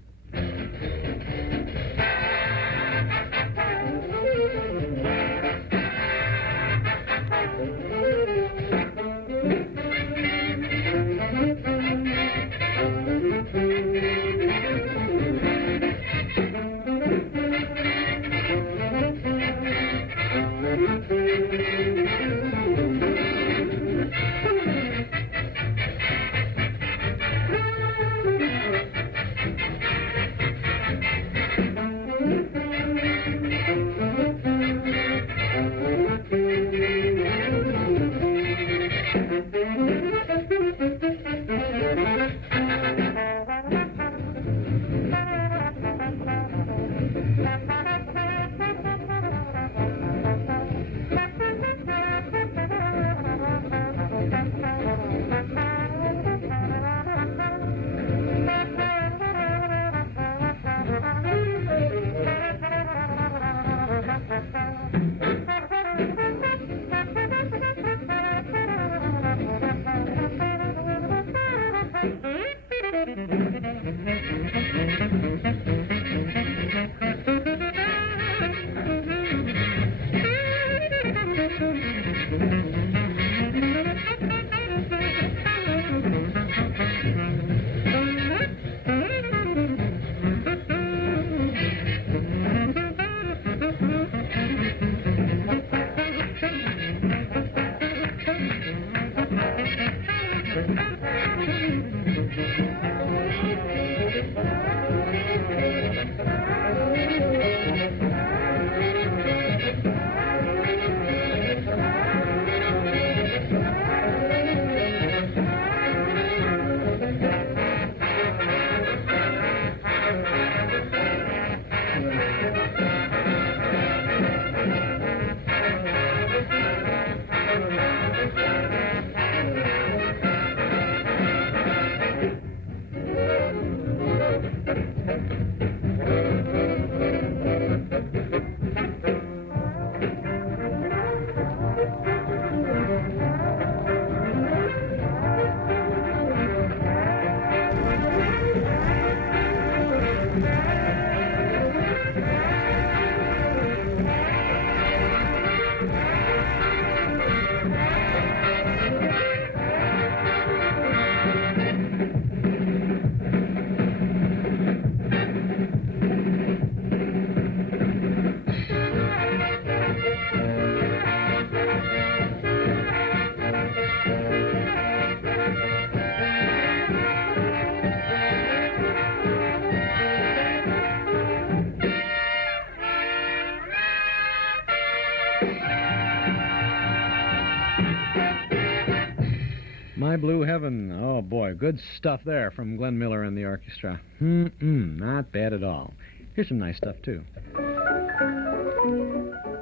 My Blue Heaven. Oh, boy, good stuff there from Glenn Miller and the orchestra. Not bad at all. Here's some nice stuff, too.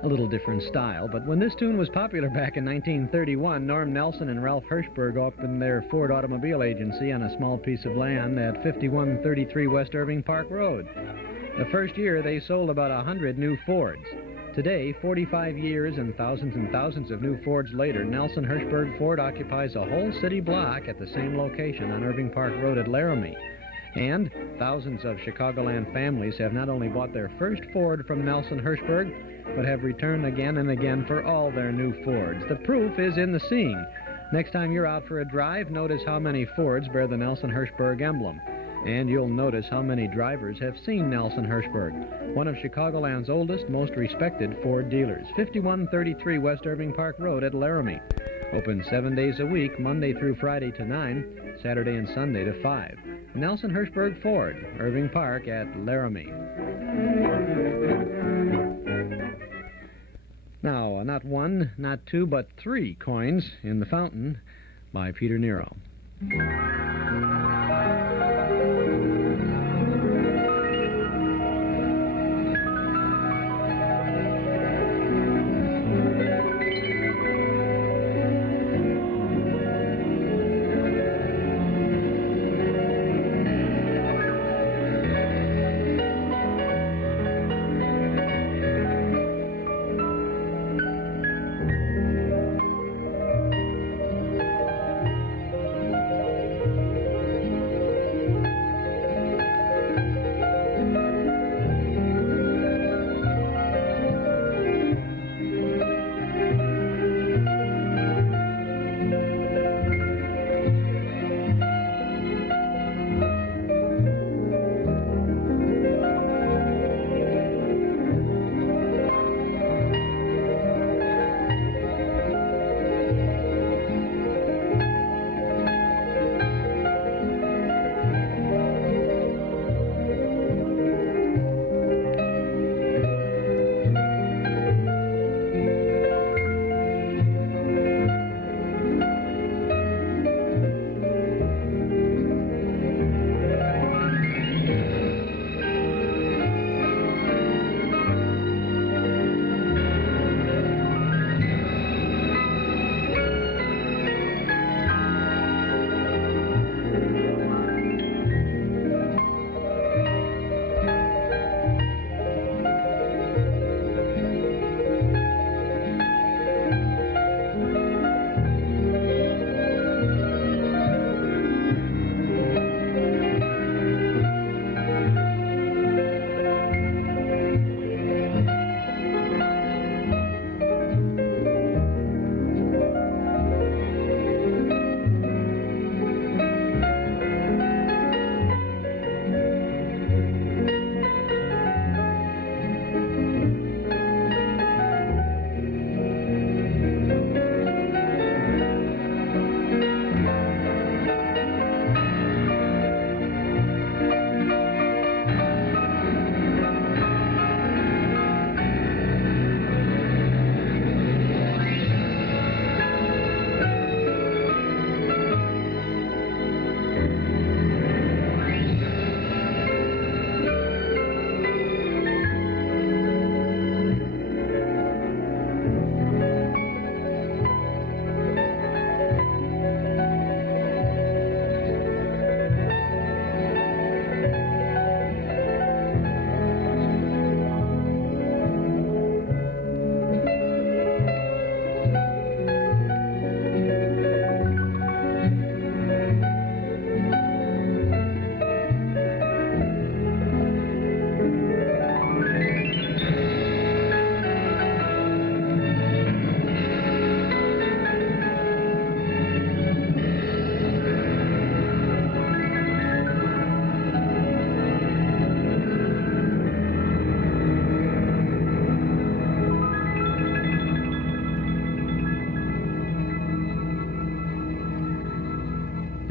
A little different style, but when this tune was popular back in 1931, Norm Nelson and Ralph Hirschberg opened their Ford Automobile Agency on a small piece of land at 5133 West Irving Park Road. The first year, they sold about 100 new Fords. Today, 45 years and thousands of new Fords later, Nelson Hirschberg Ford occupies a whole city block at the same location on Irving Park Road at Laramie. And thousands of Chicagoland families have not only bought their first Ford from Nelson Hirschberg, but have returned again and again for all their new Fords. The proof is in the seeing. Next time you're out for a drive, notice how many Fords bear the Nelson Hirschberg emblem. And you'll notice how many drivers have seen Nelson Hirschberg, one of Chicagoland's oldest, most respected Ford dealers. 5133 West Irving Park Road at Laramie. Open 7 days a week, Monday through Friday to 9, Saturday and Sunday to 5. Nelson Hirschberg Ford, Irving Park at Laramie. Now, not one, not two, but three coins in the fountain by Peter Nero.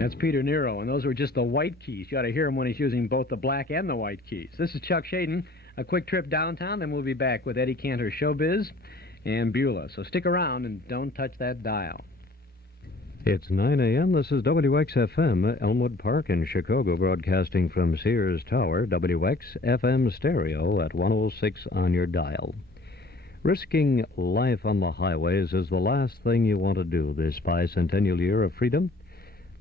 That's Peter Nero, and those were just the white keys. You ought to hear him when he's using both the black and the white keys. This is Chuck Schaden. A quick trip downtown, then we'll be back with Eddie Cantor's Showbiz and BEULAH. So stick around and don't touch that dial. It's 9 a.m. This is WXFM, Elmwood Park in Chicago, broadcasting from Sears Tower, WXFM stereo at 106 on your dial. Risking life on the highways is the last thing you want to do this bicentennial year of freedom.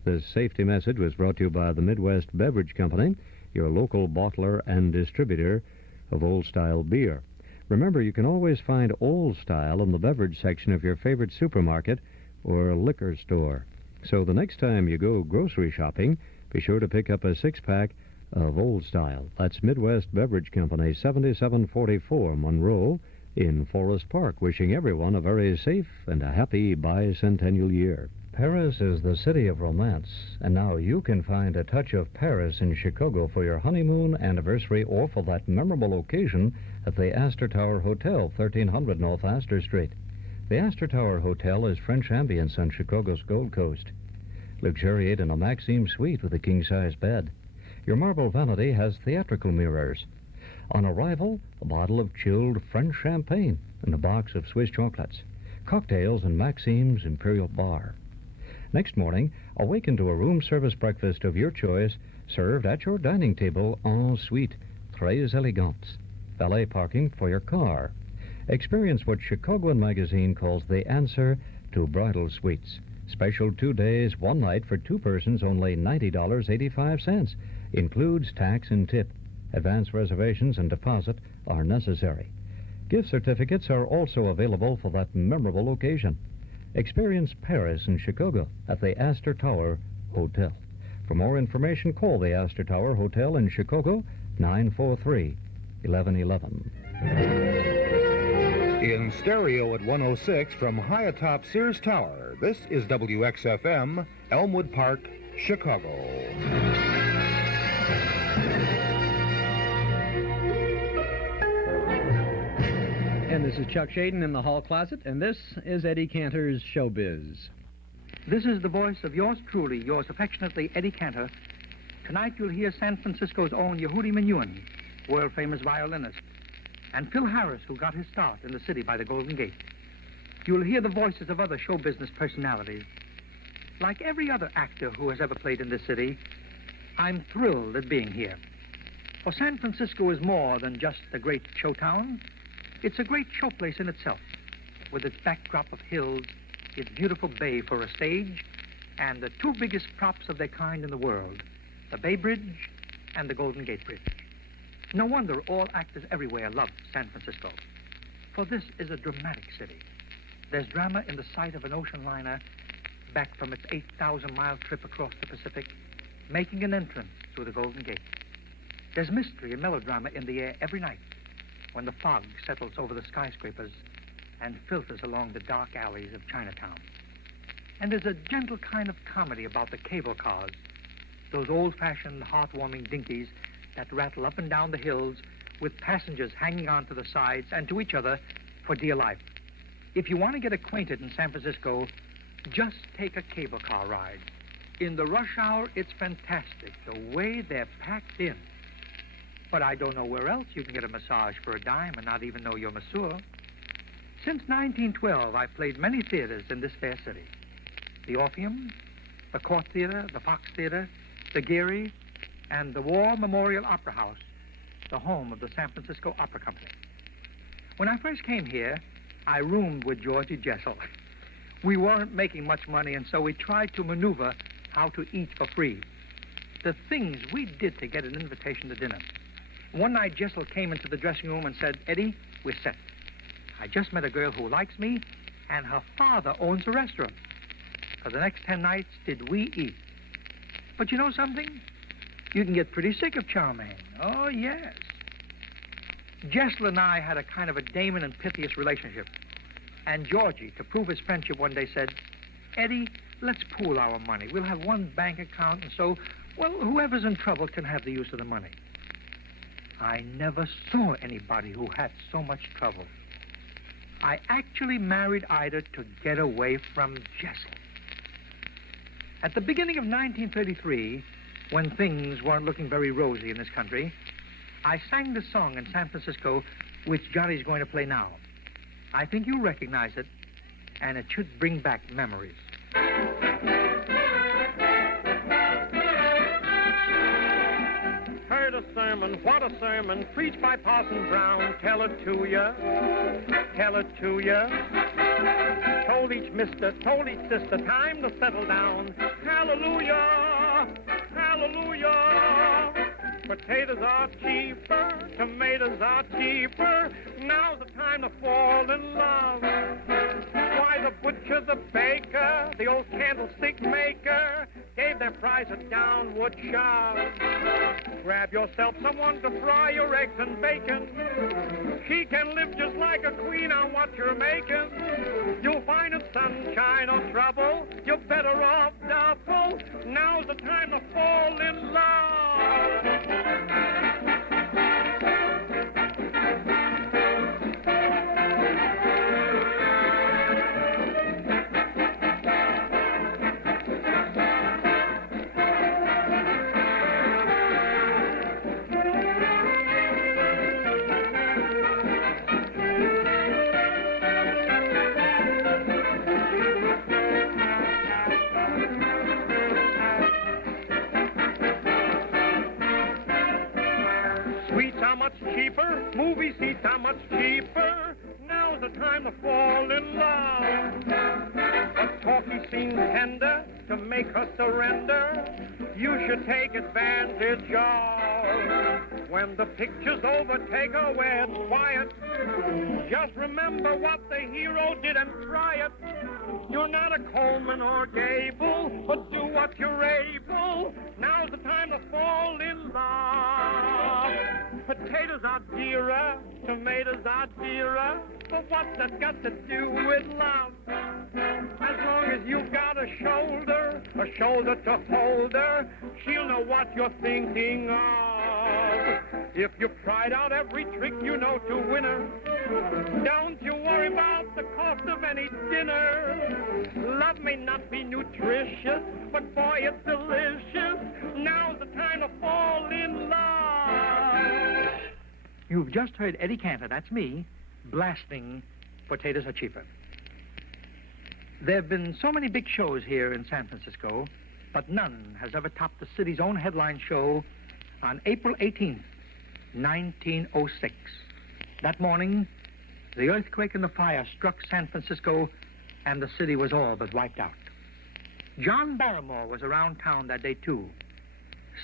This safety message was brought to you by the Midwest Beverage Company, your local bottler and distributor of old-style beer. Remember, you can always find Old Style in the beverage section of your favorite supermarket or liquor store. So the next time you go grocery shopping, be sure to pick up a six-pack of Old Style. That's Midwest Beverage Company, 7744 Monroe in Forest Park, wishing everyone a very safe and a happy bicentennial year. Paris is the city of romance, and now you can find a touch of Paris in Chicago for your honeymoon, anniversary, or for that memorable occasion at the Astor Tower Hotel, 1300 North Astor Street. The Astor Tower Hotel is French ambience on Chicago's Gold Coast. Luxuriate in a Maxime suite with a king-size bed. Your marble vanity has theatrical mirrors. On arrival, a bottle of chilled French champagne and a box of Swiss chocolates. Cocktails in Maxime's Imperial Bar. Next morning, awaken to a room service breakfast of your choice, served at your dining table en suite, très élégante. Valet parking for your car. Experience what Chicagoan Magazine calls the answer to bridal suites. Special 2 days, 1 night for 2 persons, only $90.85. Includes tax and tip. Advance reservations and deposit are necessary. Gift certificates are also available for that memorable occasion. Experience Paris in Chicago at the Astor Tower Hotel. For more information, call the Astor Tower Hotel in Chicago, 943-1111. In stereo at 106 from high atop Sears Tower, this is WXFM, Elmwood Park, Chicago. And this is Chuck Schaden in the hall closet, and this is Eddie Cantor's Showbiz. This is the voice of yours truly, yours affectionately, Eddie Cantor. Tonight you'll hear San Francisco's own Yehudi Menuhin, world-famous violinist, and Phil Harris, who got his start in the city by the Golden Gate. You'll hear the voices of other show business personalities. Like every other actor who has ever played in this city, I'm thrilled at being here. For San Francisco is more than just a great showtown. It's a great showplace in itself, with its backdrop of hills, its beautiful bay for a stage, and the 2 biggest props of their kind in the world, the Bay Bridge and the Golden Gate Bridge. No wonder all actors everywhere love San Francisco, for this is a dramatic city. There's drama in the sight of an ocean liner back from its 8,000-mile trip across the Pacific, making an entrance through the Golden Gate. There's mystery and melodrama in the air every night, when the fog settles over the skyscrapers and filters along the dark alleys of Chinatown. And there's a gentle kind of comedy about the cable cars, those old-fashioned, heartwarming dinkies that rattle up and down the hills with passengers hanging on to the sides and to each other for dear life. If you want to get acquainted in San Francisco, just take a cable car ride. In the rush hour, it's fantastic, the way they're packed in. But I don't know where else you can get a massage for a dime and not even know your masseur. Since 1912, I've played many theaters in this fair city. The Orpheum, the Court Theater, the Fox Theater, the Geary, and the War Memorial Opera House, the home of the San Francisco Opera Company. When I first came here, I roomed with Georgie Jessel. We weren't making much money, and so we tried to maneuver how to eat for free. The things we did to get an invitation to dinner. One night, Jessel came into the dressing room and said, "Eddie, we're set. I just met a girl who likes me, and her father owns a restaurant. For the next 10 nights, did we eat?" But you know something? You can get pretty sick of chow mein. Oh, yes. Jessel and I had a kind of a Damon and Pythias relationship. And Georgie, to prove his friendship, one day said, "Eddie, let's pool our money. We'll have one bank account, and so, well, whoever's in trouble can have the use of the money." I never saw anybody who had so much trouble. I actually married Ida to get away from Jessel. At the beginning of 1933, when things weren't looking very rosy in this country, I sang this song in San Francisco, which Johnny's going to play now. I think you'll recognize it, and it should bring back memories. Heard a sermon, what a sermon, preached by Parson Brown. Tell it to ya, tell it to ya. Told each mister, told each sister, time to settle down. Hallelujah, hallelujah. Potatoes are cheaper, tomatoes are cheaper. Now's the time to fall in love. Why, the butcher, the baker, the old candlestick maker gave their price a downward shove. Grab yourself someone to fry your eggs and bacon. She can live just like a queen on what you're making. You'll find it sunshine or trouble. You're better off double. Now's the time to fall in love. Cheaper, movie seats are much cheaper. Now's the time to fall in love. A talkie seems tender to make her surrender. You should take advantage of. When the pictures overtake her where it's quiet, just remember what the hero did and try it. You're not a Coleman or Gable, but do what you're able. Now's the time to fall in love. Potatoes are dearer, tomatoes are dearer, but what's that got to do with love? As long as you've got a shoulder to hold her, she'll know what you're thinking of. If you tried out every trick you know to win her, don't you worry about the cost of any dinner. Love may not be nutritious, but boy, it's delicious. Now's the time to fall in love. You've just heard Eddie Cantor, that's me, blasting Potatoes Are Cheaper. There have been so many big shows here in San Francisco, but none has ever topped the city's own headline show on April 18th, 1906. That morning, the earthquake and the fire struck San Francisco, and the city was all but wiped out. John Barrymore was around town that day, too.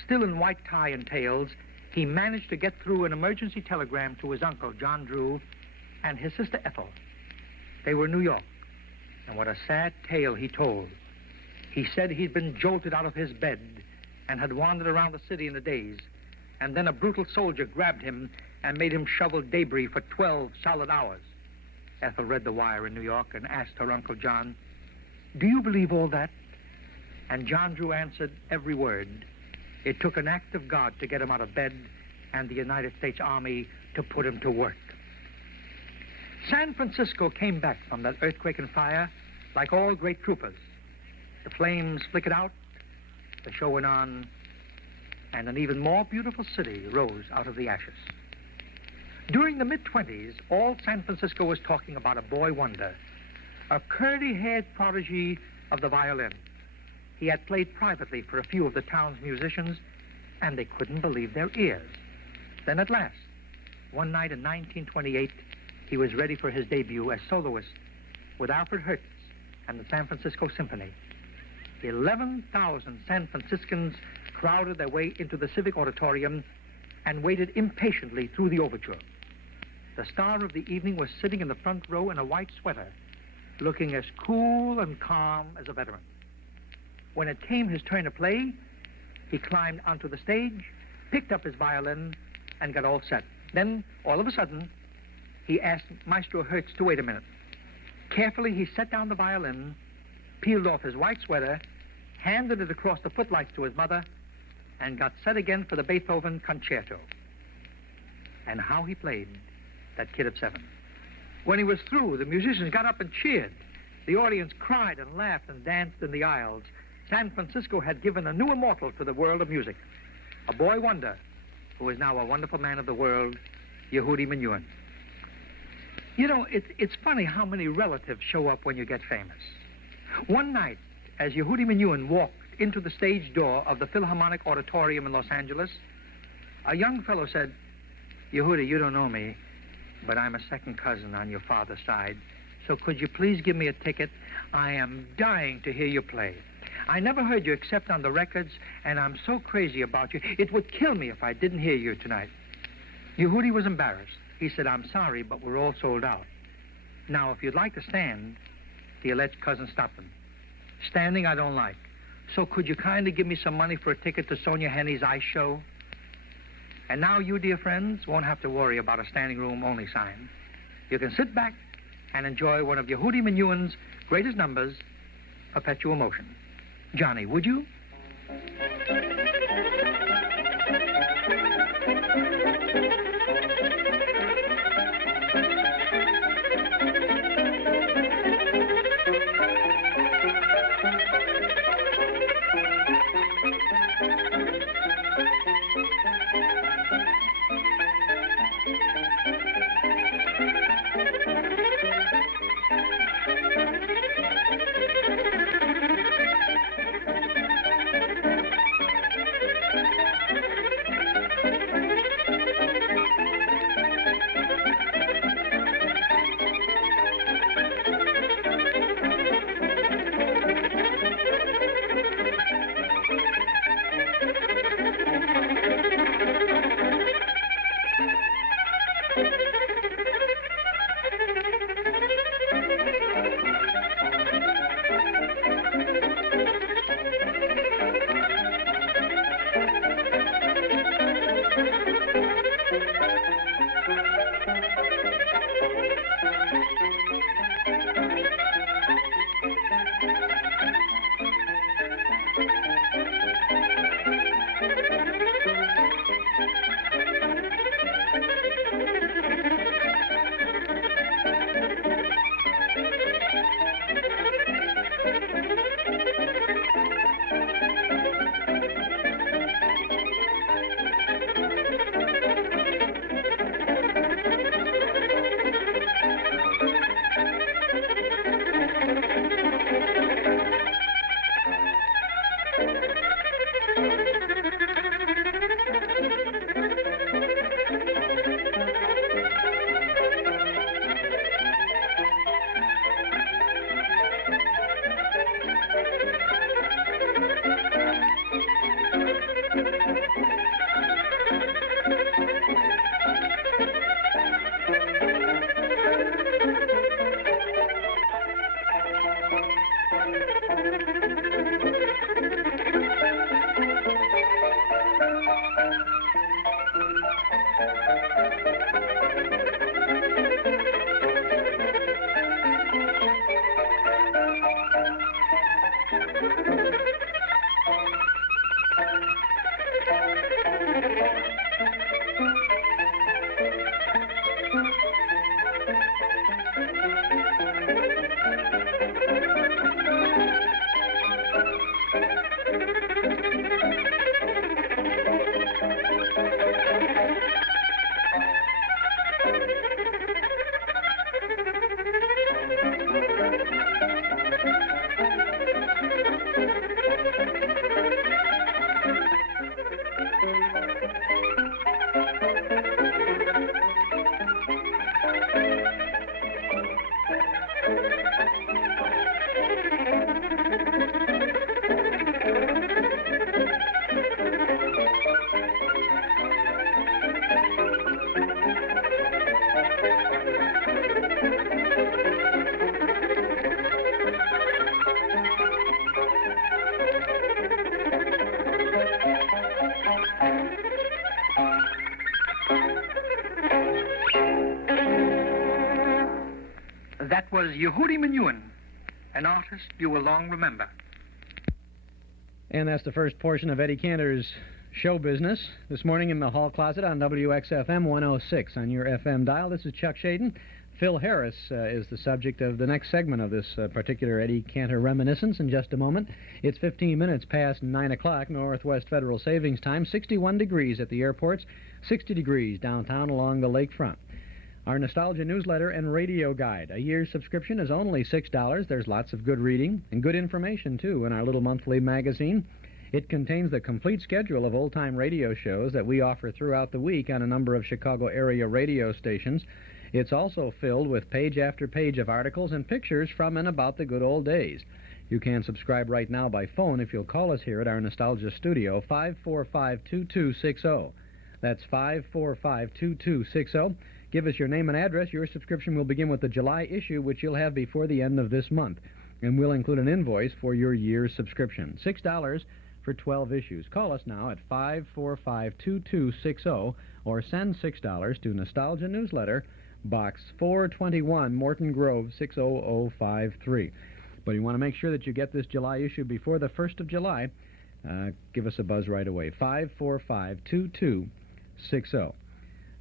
Still in white tie and tails, he managed to get through an emergency telegram to his uncle, John Drew, and his sister Ethel. They were in New York, and what a sad tale he told. He said he'd been jolted out of his bed and had wandered around the city in a daze, and then a brutal soldier grabbed him and made him shovel debris for 12 solid hours. Ethel read the wire in New York and asked her Uncle John, "Do you believe all that?" And John Drew answered every word. It took an act of God to get him out of bed and the United States Army to put him to work. San Francisco came back from that earthquake and fire like all great troopers. The flames flickered out, the show went on, and an even more beautiful city rose out of the ashes. During the mid-20s, all San Francisco was talking about a boy wonder, a curly-haired prodigy of the violin. He had played privately for a few of the town's musicians, and they couldn't believe their ears. Then at last, one night in 1928, he was ready for his debut as soloist with Alfred Hertz and the San Francisco Symphony. 11,000 San Franciscans crowded their way into the Civic Auditorium and waited impatiently through the overture. The star of the evening was sitting in the front row in a white sweater, looking as cool and calm as a veteran. When it came his turn to play, he climbed onto the stage, picked up his violin, and got all set. Then, all of a sudden, he asked Maestro Hertz to wait a minute. Carefully, he set down the violin, peeled off his white sweater, handed it across the footlights to his mother, and got set again for the Beethoven concerto. And how he played, that kid of 7. When he was through, the musicians got up and cheered. The audience cried and laughed and danced in the aisles. San Francisco had given a new immortal to the world of music, a boy wonder who is now a wonderful man of the world, Yehudi Menuhin. You know, it's funny how many relatives show up when you get famous. One night, as Yehudi Menuhin walked into the stage door of the Philharmonic Auditorium in Los Angeles, a young fellow said, "Yehudi, you don't know me, but I'm a second cousin on your father's side. So could you please give me a ticket? I am dying to hear you play. I never heard you except on the records, and I'm so crazy about you. It would kill me if I didn't hear you tonight." Yehudi was embarrassed. He said, "I'm sorry, but we're all sold out. Now, if you'd like to stand," the alleged cousin stopped him. "Standing I don't like. So could you kindly give me some money for a ticket to Sonia Henny's ice show? And now you, dear friends, won't have to worry about a standing room only sign. You can sit back and enjoy one of Yehudi Menuhin's greatest numbers, Perpetual Motion. Johnny, would you?" That was Yehudi Menuhin, an artist you will long remember. And that's the first portion of Eddie Cantor's show business this morning in the hall closet on WXFM 106 on your FM dial. This is Chuck Schaden. Phil Harris is the subject of the next segment of this particular Eddie Cantor reminiscence in just a moment. It's 15 minutes past 9 o'clock, Northwest Federal Savings Time, 61 degrees at the airports, 60 degrees downtown along the lakefront. Our Nostalgia newsletter and radio guide. A year's subscription is only $6. There's lots of good reading and good information, too, in our little monthly magazine. It contains the complete schedule of old-time radio shows that we offer throughout the week on a number of Chicago area radio stations. It's also filled with page after page of articles and pictures from and about the good old days. You can subscribe right now by phone if you'll call us here at our Nostalgia studio, 545-2260. That's 545-2260. Give us your name and address. Your subscription will begin with the July issue, which you'll have before the end of this month. And we'll include an invoice for your year's subscription. $6 for 12 issues. Call us now at 545-2260 or send $6 to Nostalgia Newsletter, Box 421, Morton Grove, 60053. But you want to make sure that you get this July issue before the 1st of July. Give us a buzz right away, 545-2260.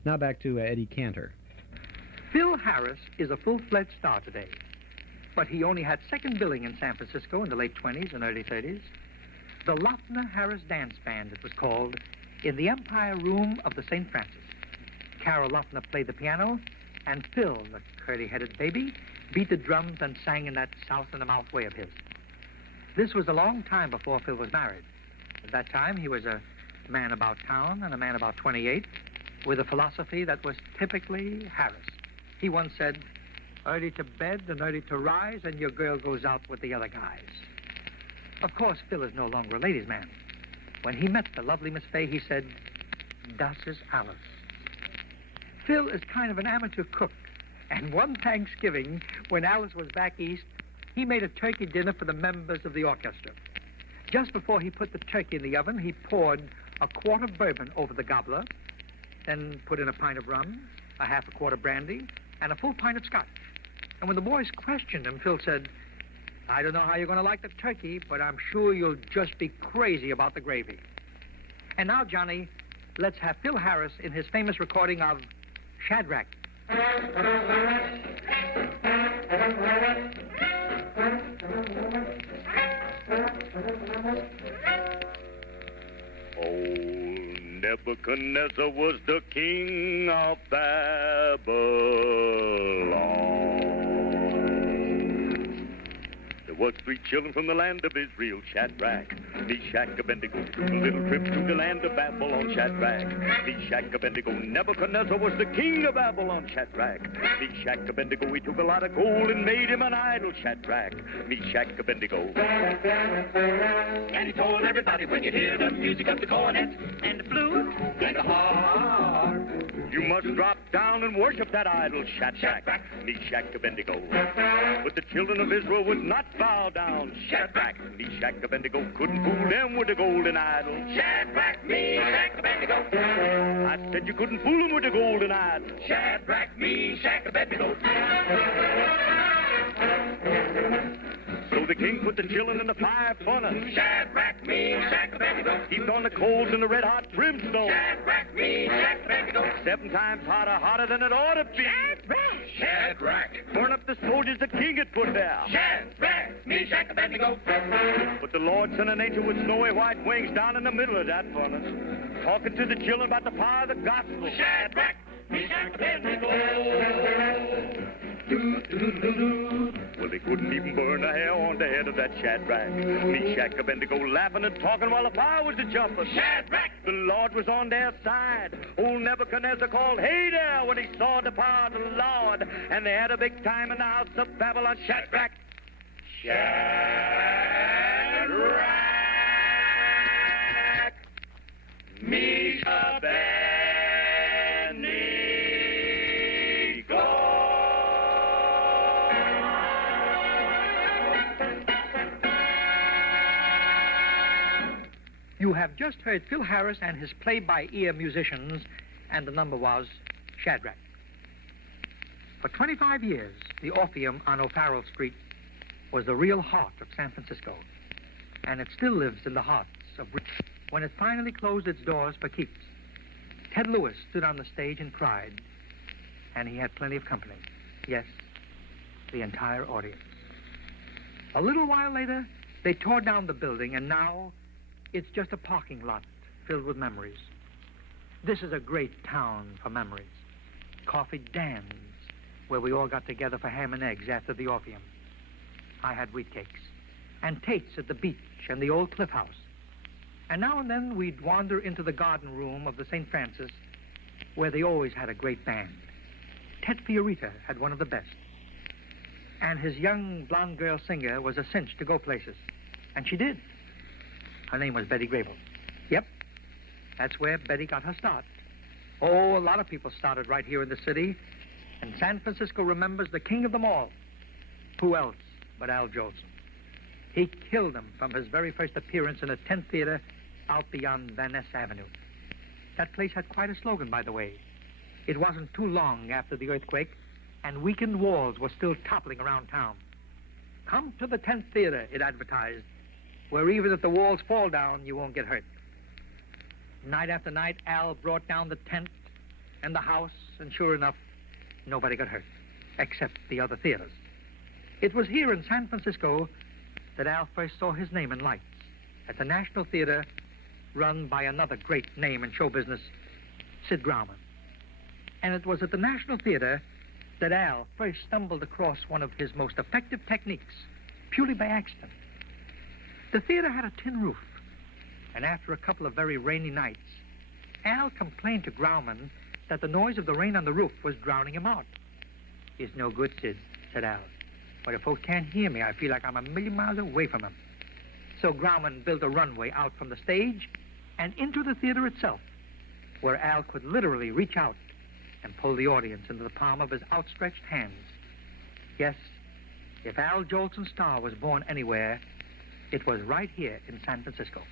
Now back to Eddie Cantor. Phil Harris is a full-fledged star today, but he only had second billing in San Francisco in the late 20s and early 30s. The Lochner Harris Dance Band, it was called, in the Empire Room of the St. Francis. Carol Lochner played the piano, and Phil, the curly-headed baby, beat the drums and sang in that south-in-the-mouth way of his. This was a long time before Phil was married. At that time, he was a man about town and a man about 28, with a philosophy that was typically Harris. He once said, early to bed and early to rise, and your girl goes out with the other guys. Of course, Phil is no longer a ladies' man. When he met the lovely Miss Fay, he said, "Das ist alles." Phil is kind of an amateur cook, and one Thanksgiving, when Alice was back east, he made a turkey dinner for the members of the orchestra. Just before he put the turkey in the oven, he poured a quart of bourbon over the gobbler, then put in a pint of rum, a half a quart of brandy, and a full pint of scotch. And when the boys questioned him, Phil said, "I don't know how you're going to like the turkey, but I'm sure you'll just be crazy about the gravy." And now, Johnny, let's have Phil Harris in his famous recording of Shadrach. Nebuchadnezzar was the king of Babylon. There was 3 children from the land of Israel, Shadrach, Meshach, Abednego, took a little trip to the land of Babylon, Shadrach, Meshach, Abednego. Nebuchadnezzar was the king of Babylon, Shadrach, Meshach, Abednego. He took a lot of gold and made him an idol, Shadrach, Meshach, Abednego. And he told everybody, when you hear the music of the cornet and the flute and the harp, you must drop down and worship that idol, Shadrach, Meshach, Abednego. But the children of Israel would not bow down. Shadrach, Meshach, Abednego couldn't fool them with the golden idol. Shadrach, Meshach, Abednego. I said you couldn't fool them with the golden idol. Shadrach, Meshach, Abednego. So the king put the children in the fire furnace. Shadrach, Meshach, Abednego. Heaped on the coals in the red-hot brimstone. Shadrach, Meshach, Abednego. 7 times hotter than it ought to be. Shadrach. Burn up the soldiers the king had put there. Shadrach, Meshach, Abednego. But the Lord sent an angel with snowy white wings down in the middle of that furnace, talking to the children about the power of the gospel. Shadrach, Meshach, Abednego. Well, they couldn't even burn a hair on the head of that Shadrach, Meshach, Abednego, laughing and talking while the fire was a-jumping. Shadrach! The Lord was on their side. Old Nebuchadnezzar called, "Hey there," when he saw the power of the Lord, and they had a big time in the house of Babylon. Shadrach! Shadrach! Meshach, You have just heard Phil Harris and his play-by-ear musicians, and the number was Shadrach. For 25 years, the Orpheum on O'Farrell Street was the real heart of San Francisco, and it still lives in the hearts of rich. When it finally closed its doors for keeps, Ted Lewis stood on the stage and cried, and he had plenty of company. Yes, the entire audience. A little while later, they tore down the building, and now it's just a parking lot filled with memories. This is a great town for memories. Coffee Dan's, where we all got together for ham and eggs after the Orpheum. I had wheat cakes. And Tate's at the beach and the old Cliff House. And now and then we'd wander into the garden room of the St. Francis, where they always had a great band. Ted Fiorita had one of the best. And his young blonde girl singer was a cinch to go places. And she did. Her name was Betty Grable. Yep, that's where Betty got her start. Oh, a lot of people started right here in the city. And San Francisco remembers the king of them all. Who else but Al Jolson? He killed him from his very first appearance in a tent theater out beyond Van Ness Avenue. That place had quite a slogan, by the way. It wasn't too long after the earthquake, and weakened walls were still toppling around town. Come to the tent theater, it advertised, where even if the walls fall down, you won't get hurt. Night after night, Al brought down the tent and the house, and sure enough, nobody got hurt, except the other theaters. It was here in San Francisco that Al first saw his name in lights at the National Theater, run by another great name in show business, Sid Grauman. And it was at the National Theater that Al first stumbled across one of his most effective techniques, purely by accident. The theater had a tin roof, and after a couple of very rainy nights, Al complained to Grauman that the noise of the rain on the roof was drowning him out. "It's no good, Sid," said Al. "But if folks can't hear me, I feel like I'm a million miles away from them." So Grauman built a runway out from the stage and into the theater itself, where Al could literally reach out and pull the audience into the palm of his outstretched hands. Yes, if Al Jolson's star was born anywhere, it was right here in San Francisco.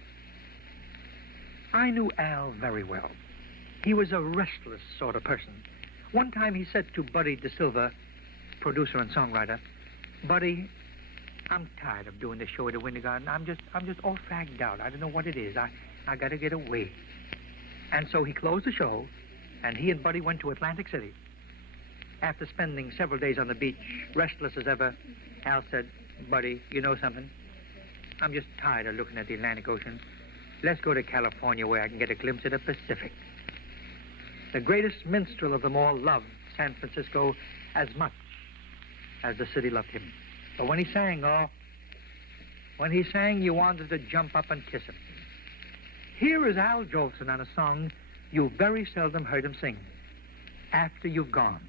I knew Al very well. He was a restless sort of person. One time he said to Buddy DeSilva, producer and songwriter, "Buddy, I'm tired of doing the show at the Winter Garden. I'm just all fagged out. I don't know what it is. I got to get away." And so he closed the show, and he and Buddy went to Atlantic City. After spending several days on the beach, restless as ever, Al said, "Buddy, you know something? I'm just tired of looking at the Atlantic Ocean. Let's go to California where I can get a glimpse of the Pacific." The greatest minstrel of them all loved San Francisco as much as the city loved him. But when he sang, you wanted to jump up and kiss him. Here is Al Jolson on a song you very seldom heard him sing, "After You've Gone."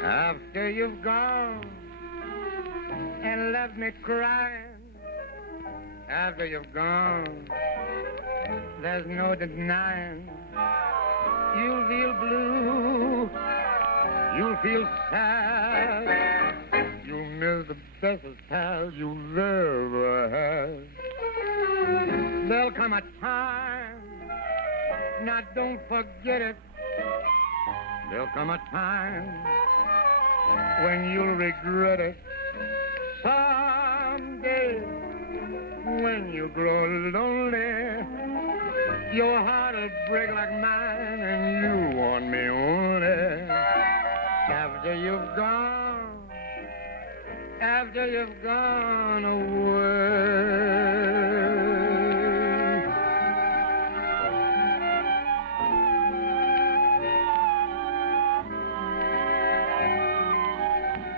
After you've gone and left me crying, after you've gone, there's no denying. You'll feel blue, you'll feel sad, you'll miss the bestest pal you've ever had. There'll come a time, now don't forget it, there'll come a time when you'll regret it. Someday, when you grow lonely, your heart'll break like mine, and you want me only. After you've gone away.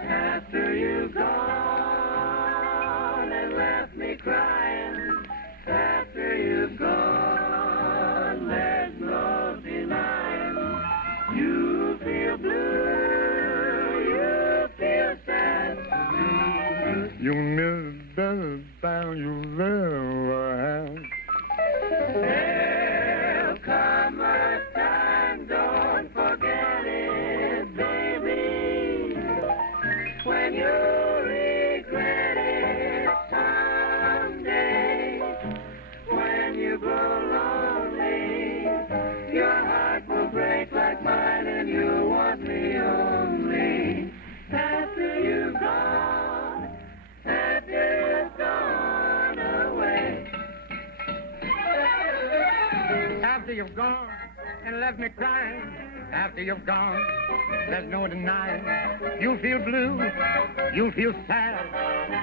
After you've gone and left me crying, after you've gone, there's no denying. You feel blue, you feel sad. You miss the best time you've ever had. There'll come a time, don't forget it, baby, when you regret it someday. When you grow lonely, your heart will break like mine, and you want me only. After you've gone After you've gone and left me crying, after you've gone, there's no denying. You'll feel blue, you'll feel sad,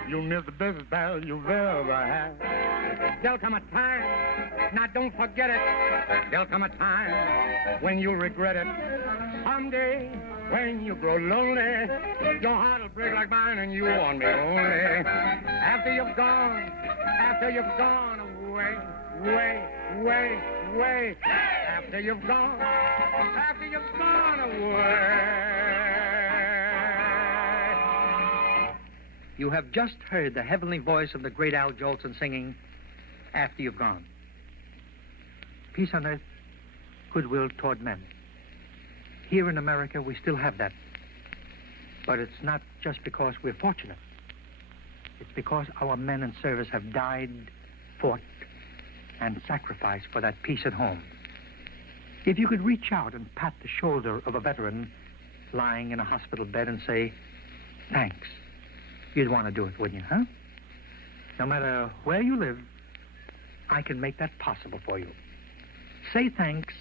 you'll miss the biggest bell you've ever had. There'll come a time, now don't forget it, there'll come a time when you'll regret it. Someday, when you grow lonely, your heart will break like mine and you want me only. After you've gone away, way, after you've gone away. You have just heard the heavenly voice of the great Al Jolson singing, After You've Gone. Peace on earth, goodwill toward men. Here in America, we still have that. But it's not just because we're fortunate. It's because our men in service have died, fought, and sacrificed for that peace at home. If you could reach out and pat the shoulder of a veteran lying in a hospital bed and say, thanks, you'd want to do it, wouldn't you, huh? No matter where you live, I can make that possible for you. Say thanks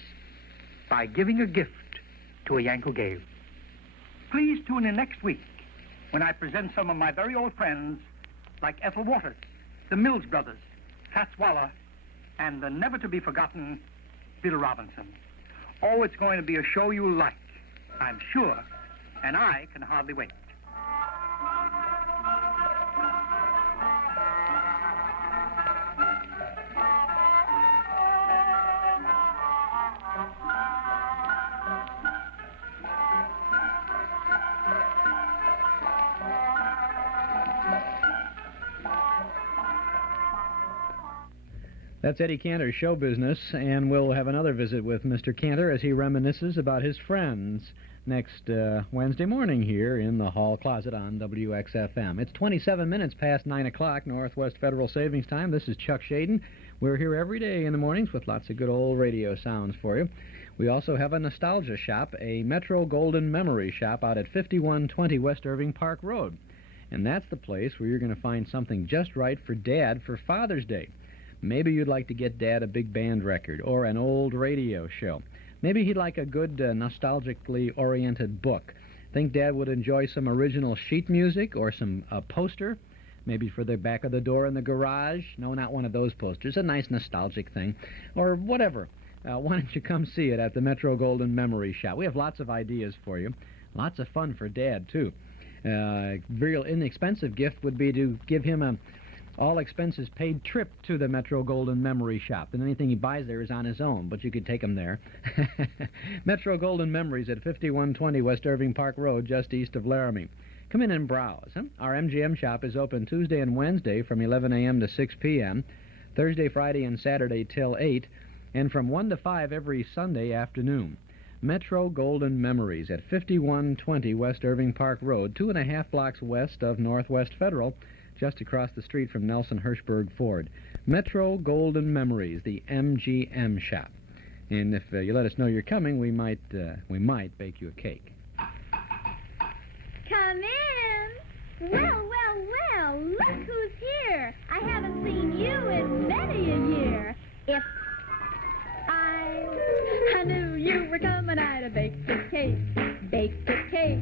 by giving a gift to a Yank who gave. Please tune in next week when I present some of my very old friends like Ethel Waters, the Mills Brothers, Fats Waller, and the never-to-be-forgotten Bill Robinson. Oh, it's going to be a show you'll like, I'm sure, and I can hardly wait. That's Eddie Cantor's show business, and we'll have another visit with Mr. Cantor as he reminisces about his friends next Wednesday morning here in the hall closet on WXFM. It's 27 minutes past 9 o'clock, Northwest Federal Savings Time. This is Chuck Schaden. We're here every day in the mornings with lots of good old radio sounds for you. We also have a nostalgia shop, a Metro Golden Memory Shop out at 5120 West Irving Park Road. And that's the place where you're going to find something just right for Dad for Father's Day. Maybe you'd like to get Dad a big band record or an old radio show. Maybe he'd like a good nostalgically oriented book. Think Dad would enjoy some original sheet music or some poster, maybe for the back of the door in the garage. No, not one of those posters. A nice nostalgic thing or whatever. Why don't you come see it at the Metro Golden Memory Shop? We have lots of ideas for you. Lots of fun for Dad, too. Real inexpensive gift would be to give him a all-expenses-paid trip to the Metro Golden Memory Shop. And anything he buys there is on his own, but you could take him there. Metro Golden Memories at 5120 West Irving Park Road, just east of Laramie. Come in and browse. Our MGM shop is open Tuesday and Wednesday from 11 a.m. to 6 p.m., Thursday, Friday, and Saturday till 8, and from 1 to 5 every Sunday afternoon. Metro Golden Memories at 5120 West Irving Park Road, 2.5 blocks west of Northwest Federal, just across the street from Nelson Hirschberg Ford. Metro Golden Memories, the MGM shop. And if you let us know you're coming, we might bake you a cake. Come in. Well, look who's here. I haven't seen you in many a year. If I knew you were coming, I'd have baked a cake. Baked a cake.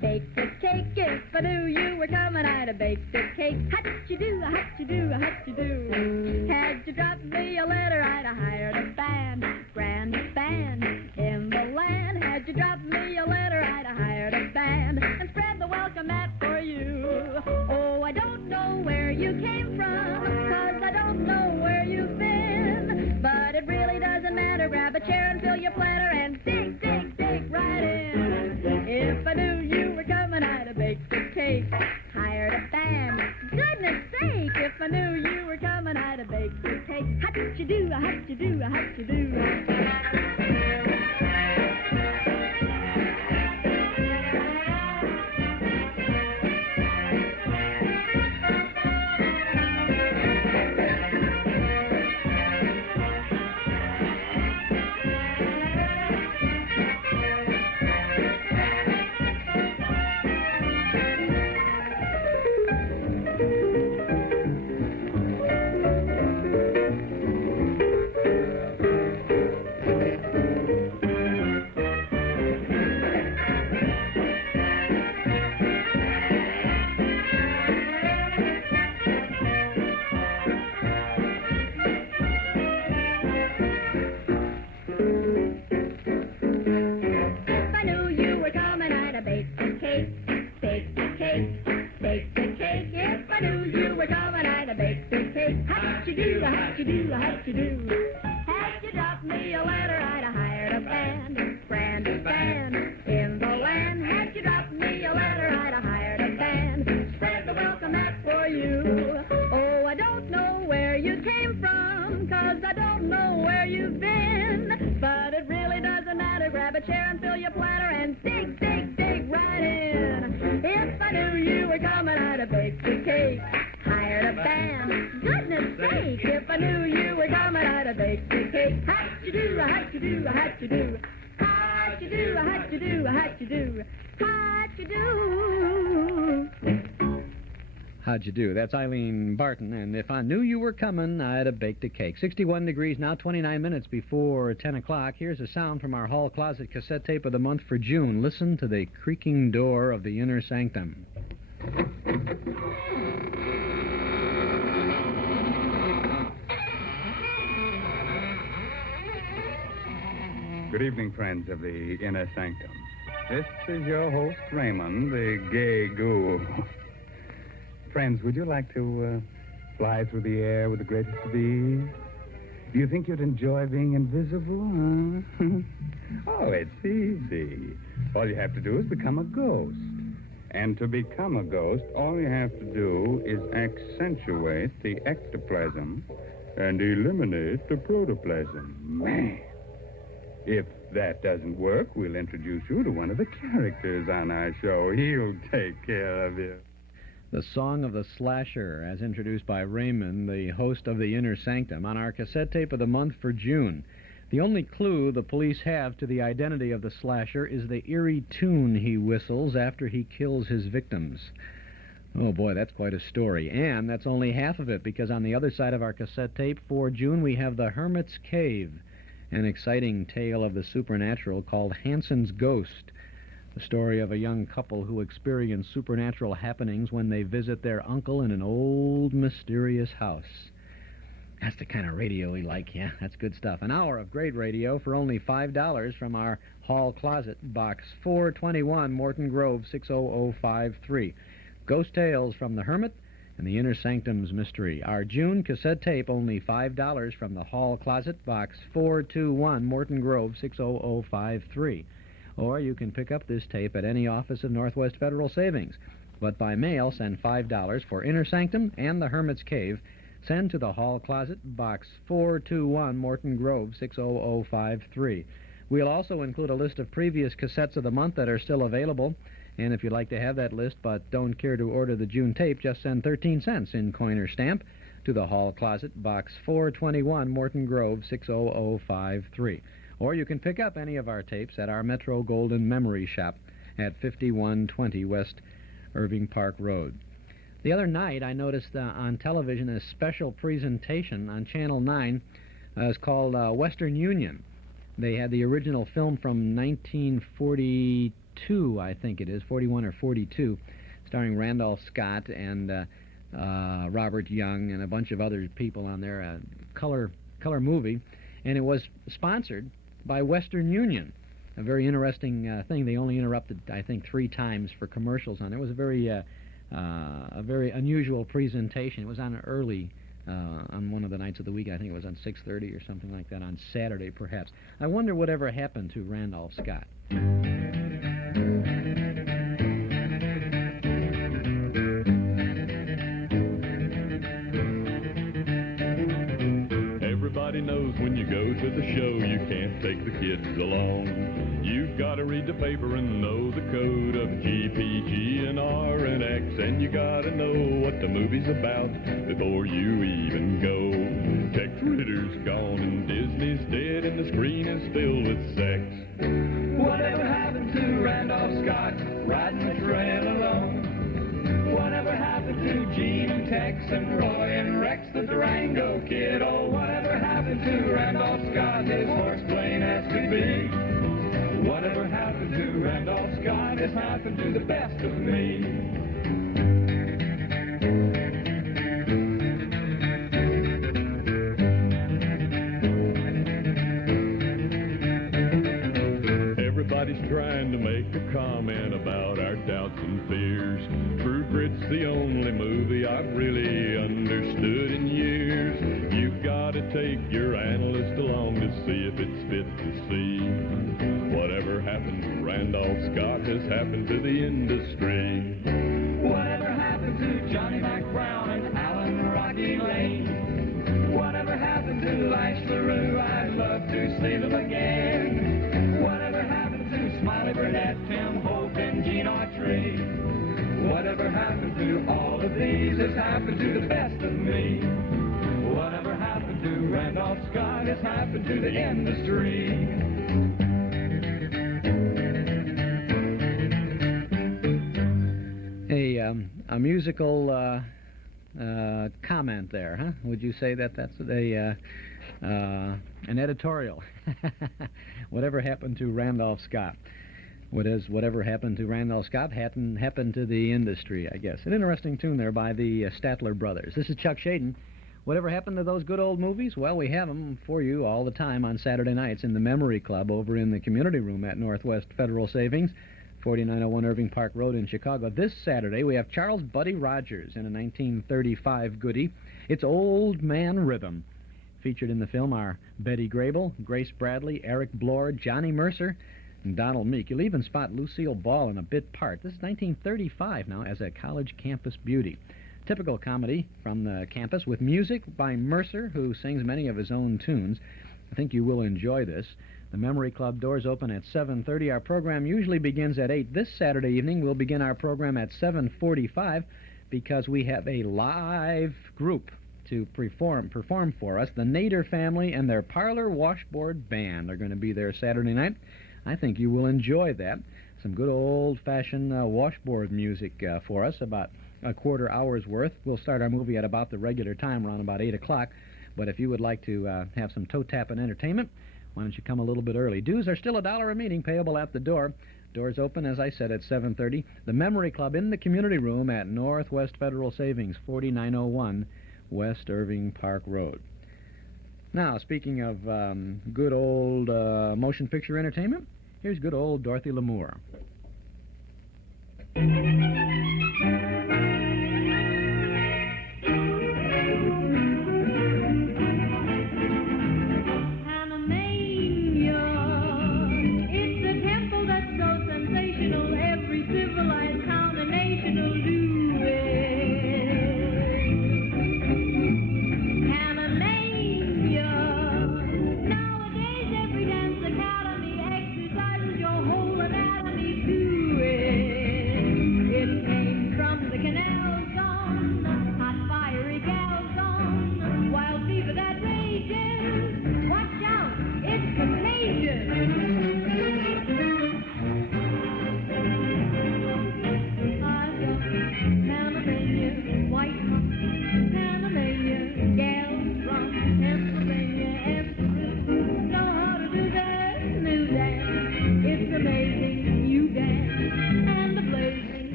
Baked a cake. If I knew you were coming, I'd have baked a cake. Hut-you-do, hut-you-do, hut-you-do. Had you dropped me a letter, I'd have hired a band. Grandest band in the land. Had you dropped me a letter, I'd have hired a band and spread the welcome mat for you. Oh, I don't know where you came from, 'cause I don't know where you've been. But it really doesn't matter. Grab a chair and fill your platter and dig right in. If I knew you were coming, I'd have baked a cake. Hired a band. Goodness sake, if I knew you were coming, I'd have baked a cake. Hut-you-do, hut-you-do, hut-you-do. grab a chair and fill your platter and dig, dig, dig right in. If I knew you were coming, I'd have baked a cake, hired a band. Goodness sake, if I knew you were coming, I'd have baked a cake. How'd-you-do, how'd-you-do, how'd-you-do? How'd-you-do, how'd-you-do, how'd-you-do? How'd-you-do? How'd you do? That's Eileen Barton, and if I knew you were coming, I'd have baked a cake. 61 degrees now, 29 minutes before 10 o'clock. Here's a sound from our hall closet cassette tape of the month for June. Listen to the creaking door of the inner sanctum. Good evening, friends of the inner sanctum. This is your host, Raymond, the gay ghoul. Friends, would you like to fly through the air with the greatest of ease? Do you think you'd enjoy being invisible, huh? Oh, it's easy. All you have to do is become a ghost. And to become a ghost, all you have to do is accentuate the ectoplasm and eliminate the protoplasm. Man! If that doesn't work, we'll introduce you to one of the characters on our show. He'll take care of you. The Song of the Slasher, as introduced by Raymond, the host of the Inner Sanctum, on our cassette tape of the month for June. The only clue the police have to the identity of the slasher is the eerie tune he whistles after he kills his victims. Oh, boy, that's quite a story. And that's only half of it, because on the other side of our cassette tape for June, we have The Hermit's Cave, an exciting tale of the supernatural called Hanson's Ghost. The story of a young couple who experience supernatural happenings when they visit their uncle in an old, mysterious house. That's the kind of radio we like, yeah, that's good stuff. An hour of great radio for only $5 from our hall closet, Box 421, Morton Grove, 60053. Ghost Tales from the Hermit and the Inner Sanctum's Mystery. Our June cassette tape, only $5 from the hall closet, Box 421, Morton Grove, 60053. Or you can pick up this tape at any office of Northwest Federal Savings. But by mail, send $5 for Inner Sanctum and The Hermit's Cave. Send to the Hall Closet, Box 421, Morton Grove, 60053. We'll also include a list of previous cassettes of the month that are still available. And if you'd like to have that list but don't care to order the June tape, just send 13 cents in coin or stamp to the Hall Closet, Box 421, Morton Grove, 60053. Or you can pick up any of our tapes at our Metro Golden Memory Shop at 5120 West Irving Park Road. The other night, I noticed on television a special presentation on Channel 9. It's called Western Union. They had the original film from 1942, I think it is, 41 or 42, starring Randolph Scott and Robert Young and a bunch of other people on there, a color movie. And it was sponsored by Western Union, a very interesting thing. They only interrupted, I think, 3 times for commercials on it. It was a very unusual presentation. It was on early, on one of the nights of the week. I think it was on 6:30 or something like that, on Saturday perhaps. I wonder whatever happened to Randolph Scott. Everybody knows when you go to the show, you can't take the kids along. You've got to read the paper and know the code of G, P, G, and R and X, and you got to know what the movie's about before you even go. Tex Ritter's gone and Disney's dead and the screen is filled with sex. Whatever happened to Randolph Scott riding the train alone? Whatever happened to Gene and Tex and Roy and Rex the Durango Kid? Oh, whatever happened to Randolph Scott, his horse plain as could be? Whatever happened to Randolph Scott has happened to the best of me. Everybody's trying to make a comment about our doubts and fears. True Grit's the only movie I've really understood in years. You've got to take your analyst along to see if it's fit to see. Whatever happened to Randolph Scott has happened to the industry. Whatever happened to Johnny Mac Brown and Alan Rocky Lane? Whatever happened to Lash LaRue? I'd love to see them again. Whatever happened these has happened to the best of me. Whatever happened to Randolph Scott has happened to the industry. A musical comment there, huh? Would you say that that's an editorial? Whatever happened to Randolph Scott? Whatever happened to Randolph Scott happened to the industry, I guess. An interesting tune there by the Statler Brothers. This is Chuck Schaden. Whatever happened to those good old movies? Well, we have them for you all the time on Saturday nights in the Memory Club over in the community room at Northwest Federal Savings, 4901 Irving Park Road in Chicago. This Saturday, we have Charles Buddy Rogers in a 1935 goodie. It's Old Man Rhythm. Featured in the film are Betty Grable, Grace Bradley, Eric Blore, Johnny Mercer, and Donald Meek. You'll even spot Lucille Ball in a bit part. This is 1935 now as a college campus beauty. Typical comedy from the campus with music by Mercer, who sings many of his own tunes. I think you will enjoy this. The Memory Club doors open at 7:30. Our program usually begins at 8. This Saturday evening, we'll begin our program at 7:45 because we have a live group to perform for us. The Nader family and their Parlor Washboard Band are going to be there Saturday night. I think you will enjoy that. Some good old-fashioned washboard music for us, about a quarter hour's worth. We'll start our movie at about the regular time, around about 8 o'clock. But if you would like to have some toe-tapping entertainment, why don't you come a little bit early? Dues are still $1 a meeting, payable at the door. Doors open, as I said, at 7:30. The Memory Club in the community room at Northwest Federal Savings, 4901 West Irving Park Road. Now, speaking of good old motion picture entertainment, here's good old Dorothy Lamour.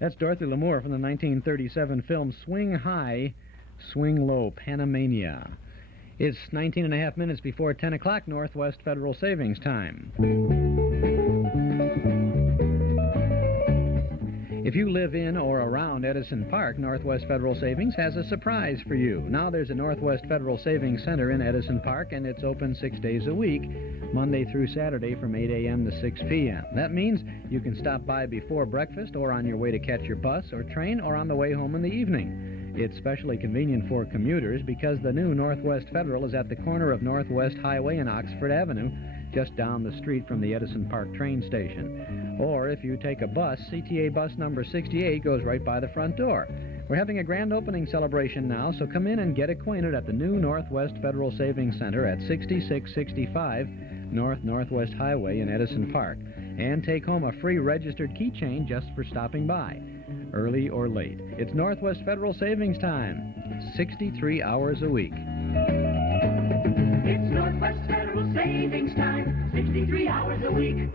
That's Dorothy Lamour from the 1937 film Swing High, Swing Low, Panamania. It's 19 and a half minutes before 10 o'clock, Northwest Federal Savings time. If you live in or around Edison Park, Northwest Federal Savings has a surprise for you. Now there's a Northwest Federal Savings Center in Edison Park, and it's open 6 days a week, Monday through Saturday from 8 a.m. to 6 p.m. That means you can stop by before breakfast or on your way to catch your bus or train or on the way home in the evening. It's especially convenient for commuters because the new Northwest Federal is at the corner of Northwest Highway and Oxford Avenue, just down the street from the Edison Park train station. Or if you take a bus, CTA bus number 68 goes right by the front door. We're having a grand opening celebration now, so come in and get acquainted at the new Northwest Federal Savings Center at 6665 Northwest Highway in Edison Park, and take home a free registered keychain just for stopping by, early or late. It's Northwest Federal Savings time, 63 hours a week. It's Northwest Federal Savings time, 63 hours a week.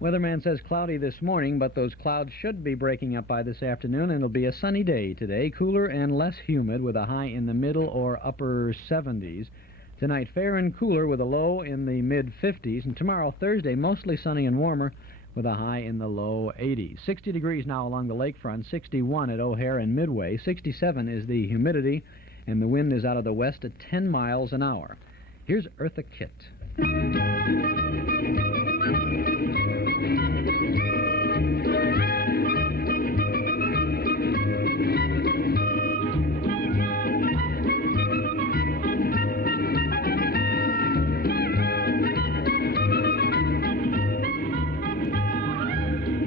Weatherman says cloudy this morning, but those clouds should be breaking up by this afternoon, and it'll be a sunny day today, cooler and less humid with a high in the middle or upper 70s. Tonight, fair and cooler with a low in the mid-50s, and tomorrow, Thursday, mostly sunny and warmer with a high in the low 80s. 60 degrees now along the lakefront, 61 at O'Hare and Midway, 67 is the humidity, and the wind is out of the west at 10 miles an hour. Here's Eartha Kitt.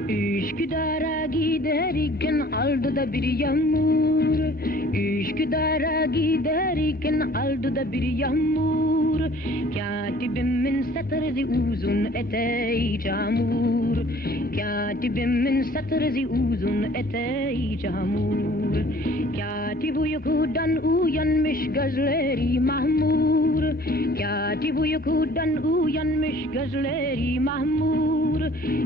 Üsküdar'a giderken aldı da bir yağmur. Üsküdar'a giderken aldı da bir yağmur. Katibimin satırı uzun eteği çamur. Katibimin satırı uzun eteği çamur. Katip uykudan uyanmış gözleri mahmur. Katip uykudan uyanmış gözleri mahmur.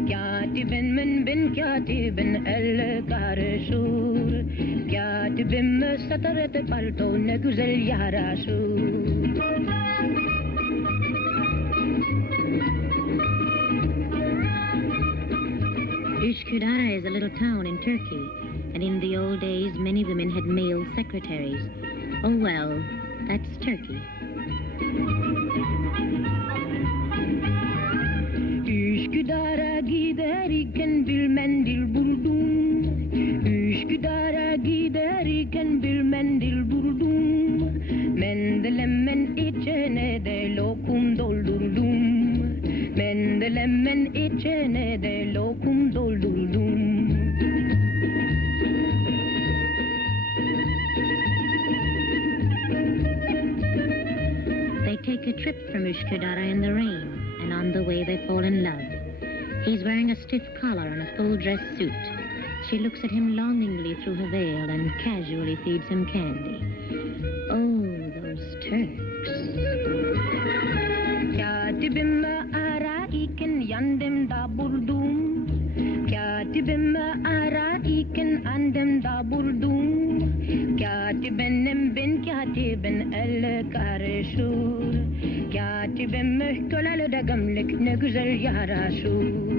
Katibin bin katibin el karışır. Katibim satırı palto ne güzel yaraşır. Üsküdar is a little town in Turkey, and in the old days many women had male secretaries. Oh well, that's Turkey. Üsküdar'a giderken bir mendil buldum. Üsküdar'a giderken bir mendil buldum. Mendelemin içine de lokum doldurdum. Mendelemin içine de lokum doldurdum. They take a trip from Üsküdar in the rain, and on the way they fall in love. He's wearing a stiff collar and a full-dress suit. She looks at him longingly through her veil and casually feeds him candy. Oh, those Turks. Katibim ararken yanımda buldum. Katibim ararken andımda buldum. Katibenim bin katibin el karışır. Katibim köleli de gömlek ne güzel yaraşır.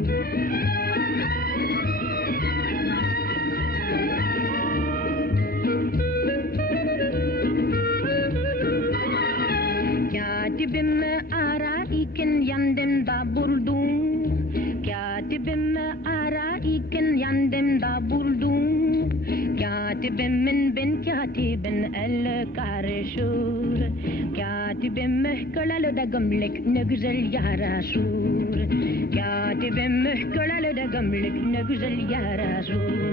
Katibim ararken yanımda buldum. Katibim ararken yanımda buldum. Katibimin bin katibin el karışır. Katibim köleli de gömlek ne güzel yaraşır. Katibim köleli de gömlek ne güzel yaraşır.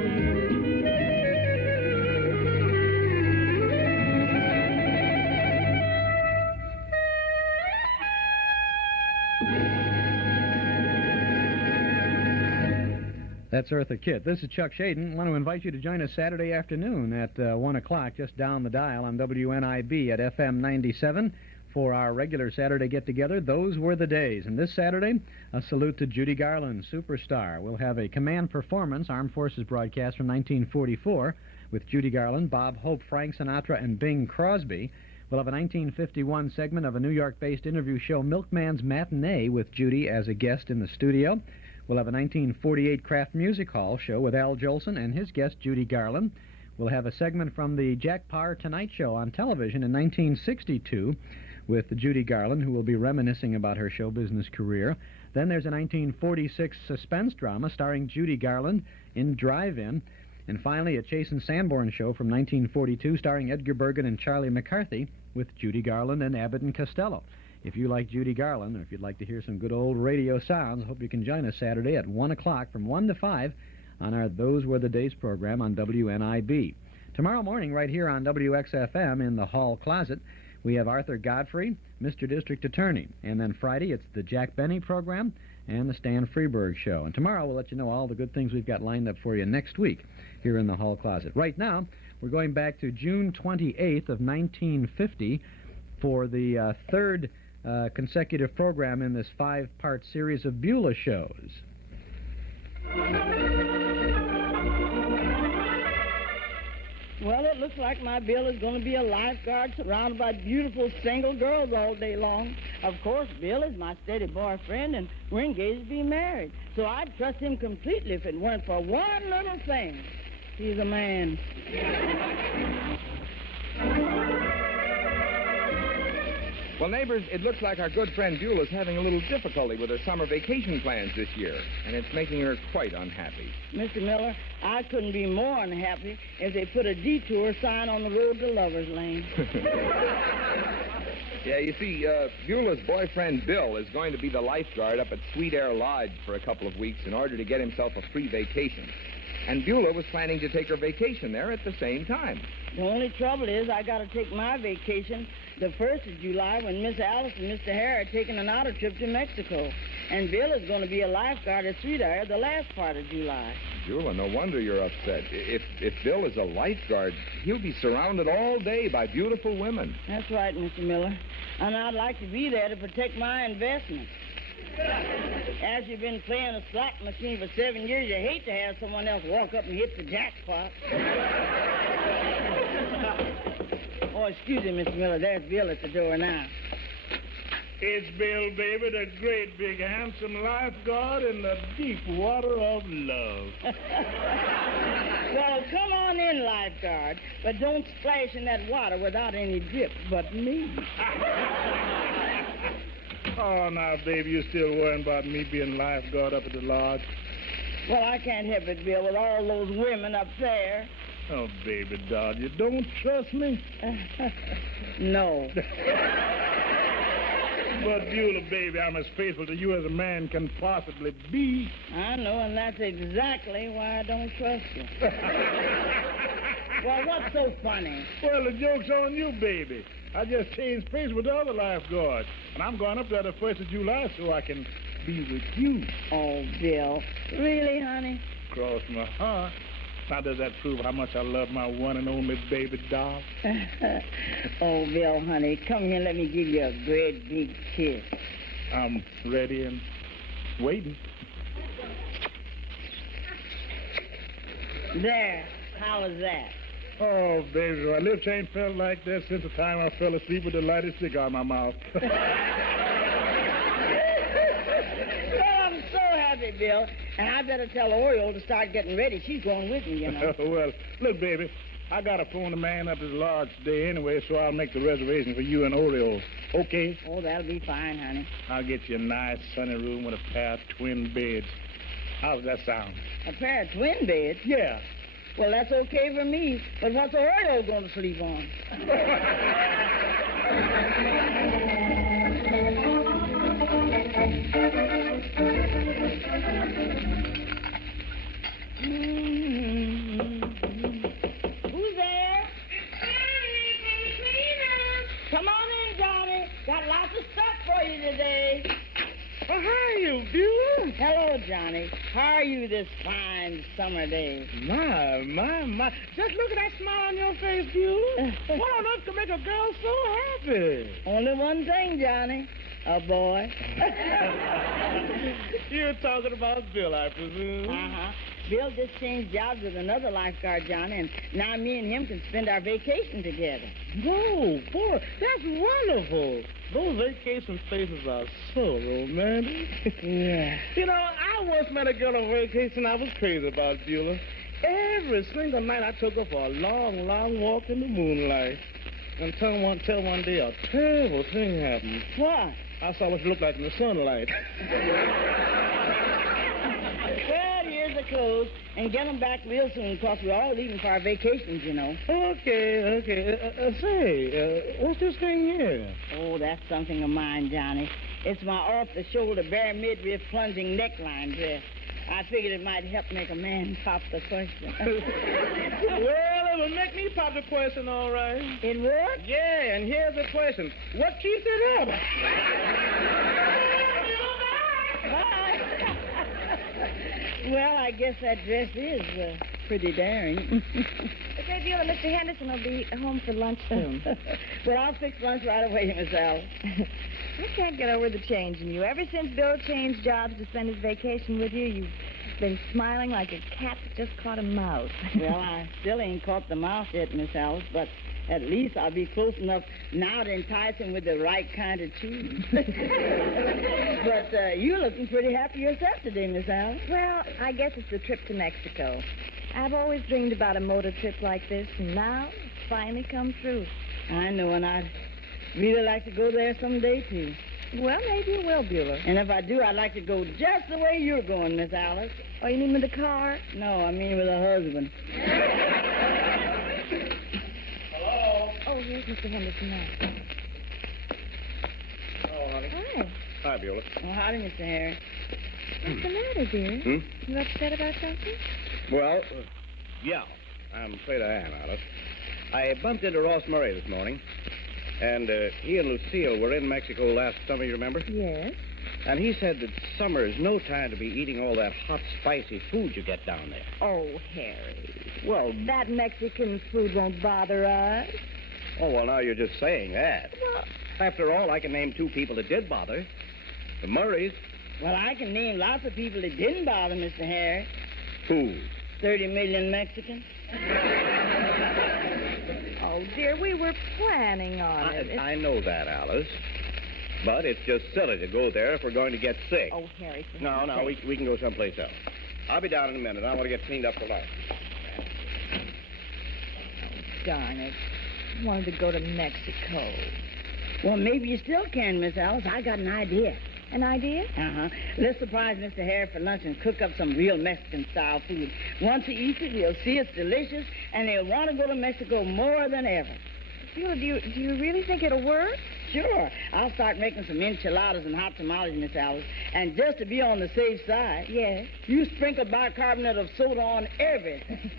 That's Eartha Kitt. This is Chuck Schaden. I want to invite you to join us Saturday afternoon at 1 o'clock, just down the dial on WNIB at FM 97 for our regular Saturday get-together. Those were the days. And this Saturday, a salute to Judy Garland, superstar. We'll have a command performance, Armed Forces broadcast from 1944, with Judy Garland, Bob Hope, Frank Sinatra, and Bing Crosby. We'll have a 1951 segment of a New York-based interview show, Milkman's Matinee, with Judy as a guest in the studio. We'll have a 1948 KRAFT Music Hall show with Al Jolson and his guest, Judy Garland. We'll have a segment from the Jack Paar Tonight Show on television in 1962 with Judy Garland, who will be reminiscing about her show business career. Then there's a 1946 suspense drama starring Judy Garland in Drive-In. And finally, a Chase and Sanborn show from 1942 starring Edgar Bergen and Charlie McCarthy with Judy Garland and Abbott and Costello. If you like Judy Garland, or if you'd like to hear some good old radio sounds, I hope you can join us Saturday at 1 o'clock from 1 to 5 on our Those Were the Days program on WNIB. Tomorrow morning, right here on WXFM in the Hall Closet, we have Arthur Godfrey, Mr. District Attorney. And then Friday, it's the Jack Benny program and the Stan Freeberg Show. And tomorrow, we'll let you know all the good things we've got lined up for you next week here in the Hall Closet. Right now, we're going back to June 28th of 1950 for the third consecutive program in this 5-part series of Beulah shows. Well, it looks like my Bill is going to be a lifeguard surrounded by beautiful single girls all day long. Of course, Bill is my steady boyfriend, and we're engaged to be married. So I'd trust him completely if it weren't for one little thing. He's a man. Well, neighbors, it looks like our good friend Beulah is having a little difficulty with her summer vacation plans this year, and it's making her quite unhappy. Mr. Miller, I couldn't be more unhappy if they put a detour sign on the road to Lover's Lane. Yeah, you see, Beulah's boyfriend Bill is going to be the lifeguard up at Sweet Air Lodge for a couple of weeks in order to get himself a free vacation. And Beulah was planning to take her vacation there at the same time. The only trouble is I got to take my vacation the 1st of July when Miss Alice and Mr. Harry are taking an outer trip to Mexico. And Bill is going to be a lifeguard at Sweet Air the last part of July. Beulah, no wonder you're upset. If Bill is a lifeguard, he'll be surrounded all day by beautiful women. That's right, Mr. Miller. And I'd like to be there to protect my investment. As you've been playing a slot machine for 7 years, you hate to have someone else walk up and hit the jackpot. Oh, excuse me, Mr. Miller. There's Bill at the door now. It's Bill, baby, the great big handsome lifeguard in the deep water of love. Well, come on in, lifeguard, but don't splash in that water without any dip but me. Oh, now, baby, you're still worrying about me being lifeguard up at the lodge? Well, I can't help it, Bill, with all those women up there. Oh, baby doll, you don't trust me? No. But, Beulah, baby, I'm as faithful to you as a man can possibly be. I know, and that's exactly why I don't trust you. Well, what's so funny? Well, the joke's on you, baby. I just changed place with the other lifeguard, and I'm going up there the 1st of July so I can be with you. Oh, Bill. Really, honey? Cross my heart. Now, does that prove how much I love my one and only baby doll? Oh, Bill, honey, come here and let me give you a great big kiss. I'm ready and waiting. There. How was that? Oh, baby, my lips ain't felt like that since the time I fell asleep with the lighted cigar in my mouth. Well, I'm so happy, Bill. And I better tell Oriole to start getting ready. She's going with me, you know. Well, look, baby, I got to phone the man up at the lodge today anyway, so I'll make the reservation for you and Oriole. Okay? Oh, that'll be fine, honey. I'll get you a nice sunny room with a pair of twin beds. How's that sound? A pair of twin beds? Yeah. Well, that's okay for me. But what's Oriole going to sleep on? Who's there? Come on in, Johnny. Got lots of stuff for you today. Well, how are you, Beulah? Hello, Johnny. How are you this fine summer day? My. Just look at that smile on your face, Beulah. What on earth can make a girl so happy? Only one thing, Johnny. A boy. You're talking about Bill, I presume. Uh-huh. Bill just changed jobs with another lifeguard, Johnny, and now me and him can spend our vacation together. Oh, boy, that's wonderful. Those vacation spaces are so romantic. Yeah. You know, I once met a girl on vacation I was crazy about, Beulah. Every single night I took her for a long, long walk in the moonlight. Until one day a terrible thing happened. What? I saw what she looked like in the sunlight. Well, here's the clothes, and get them back real soon, because we're all leaving for our vacations, you know. Okay. Say, what's this thing here? Oh, that's something of mine, Johnny. It's my off-the-shoulder, bare midriff plunging neckline dress. I figured it might help make a man pop the question. Well, it would make me pop the question, all right. It would? Yeah, and here's the question. What keeps it up? Well, I guess that dress is pretty daring. Okay, Beulah, Mr. Henderson will be home for lunch soon. Well, I'll fix lunch right away, Miss Alice. I can't get over the change in you. Ever since Bill changed jobs to spend his vacation with you, you've been smiling like a cat that just caught a mouse. Well, I still ain't caught the mouse yet, Miss Alice, but at least I'll be close enough now to entice him with the right kind of cheese. But you're looking pretty happy yourself today, Miss Alice. Well, I guess it's the trip to Mexico. I've always dreamed about a motor trip like this, and now it's finally come true. I know, and I'd really like to go there someday, too. Well, maybe you will, Beulah. And if I do, I'd like to go just the way you're going, Miss Alice. Oh, you mean with a car? No, I mean with a husband. Oh, here's Mr. Henderson now. Oh, honey. Hi. Hi, Beulah. Oh, howdy, Mr. Harris. What's the matter, dear? Hmm? You upset about something? Well, yeah, I'm afraid I am, Alice. I bumped into Ross Murray this morning, and he and Lucille were in Mexico last summer, you remember? Yes. And he said that summer is no time to be eating all that hot, spicy food you get down there. Oh, Harry. Well, that Mexican food won't bother us. Oh, well, now you're just saying that. Well, After all, I can name two people that did bother. The Murrays. Well, I can name lots of people that didn't bother, Mr. Harris. Who? 30 million Mexicans. oh, dear, we were planning on it. I know that, Alice. But it's just silly to go there if we're going to get sick. Oh, Harry. for No, heaven's we sake. can go someplace else. I'll be down in a minute. I want to get cleaned up for lunch. Darn it. I wanted to go to Mexico. Well, maybe you still can, Miss Alice. I got an idea. An idea? Uh-huh. Let's surprise Mr. Harris for lunch and cook up some real Mexican-style food. Once he eats it, he'll see it's delicious, and he'll want to go to Mexico more than ever. Beulah, do you really think it'll work? Sure. I'll start making some enchiladas and hot tamales, Miss Alice. And just to be on the safe side, yes, you sprinkle bicarbonate of soda on everything.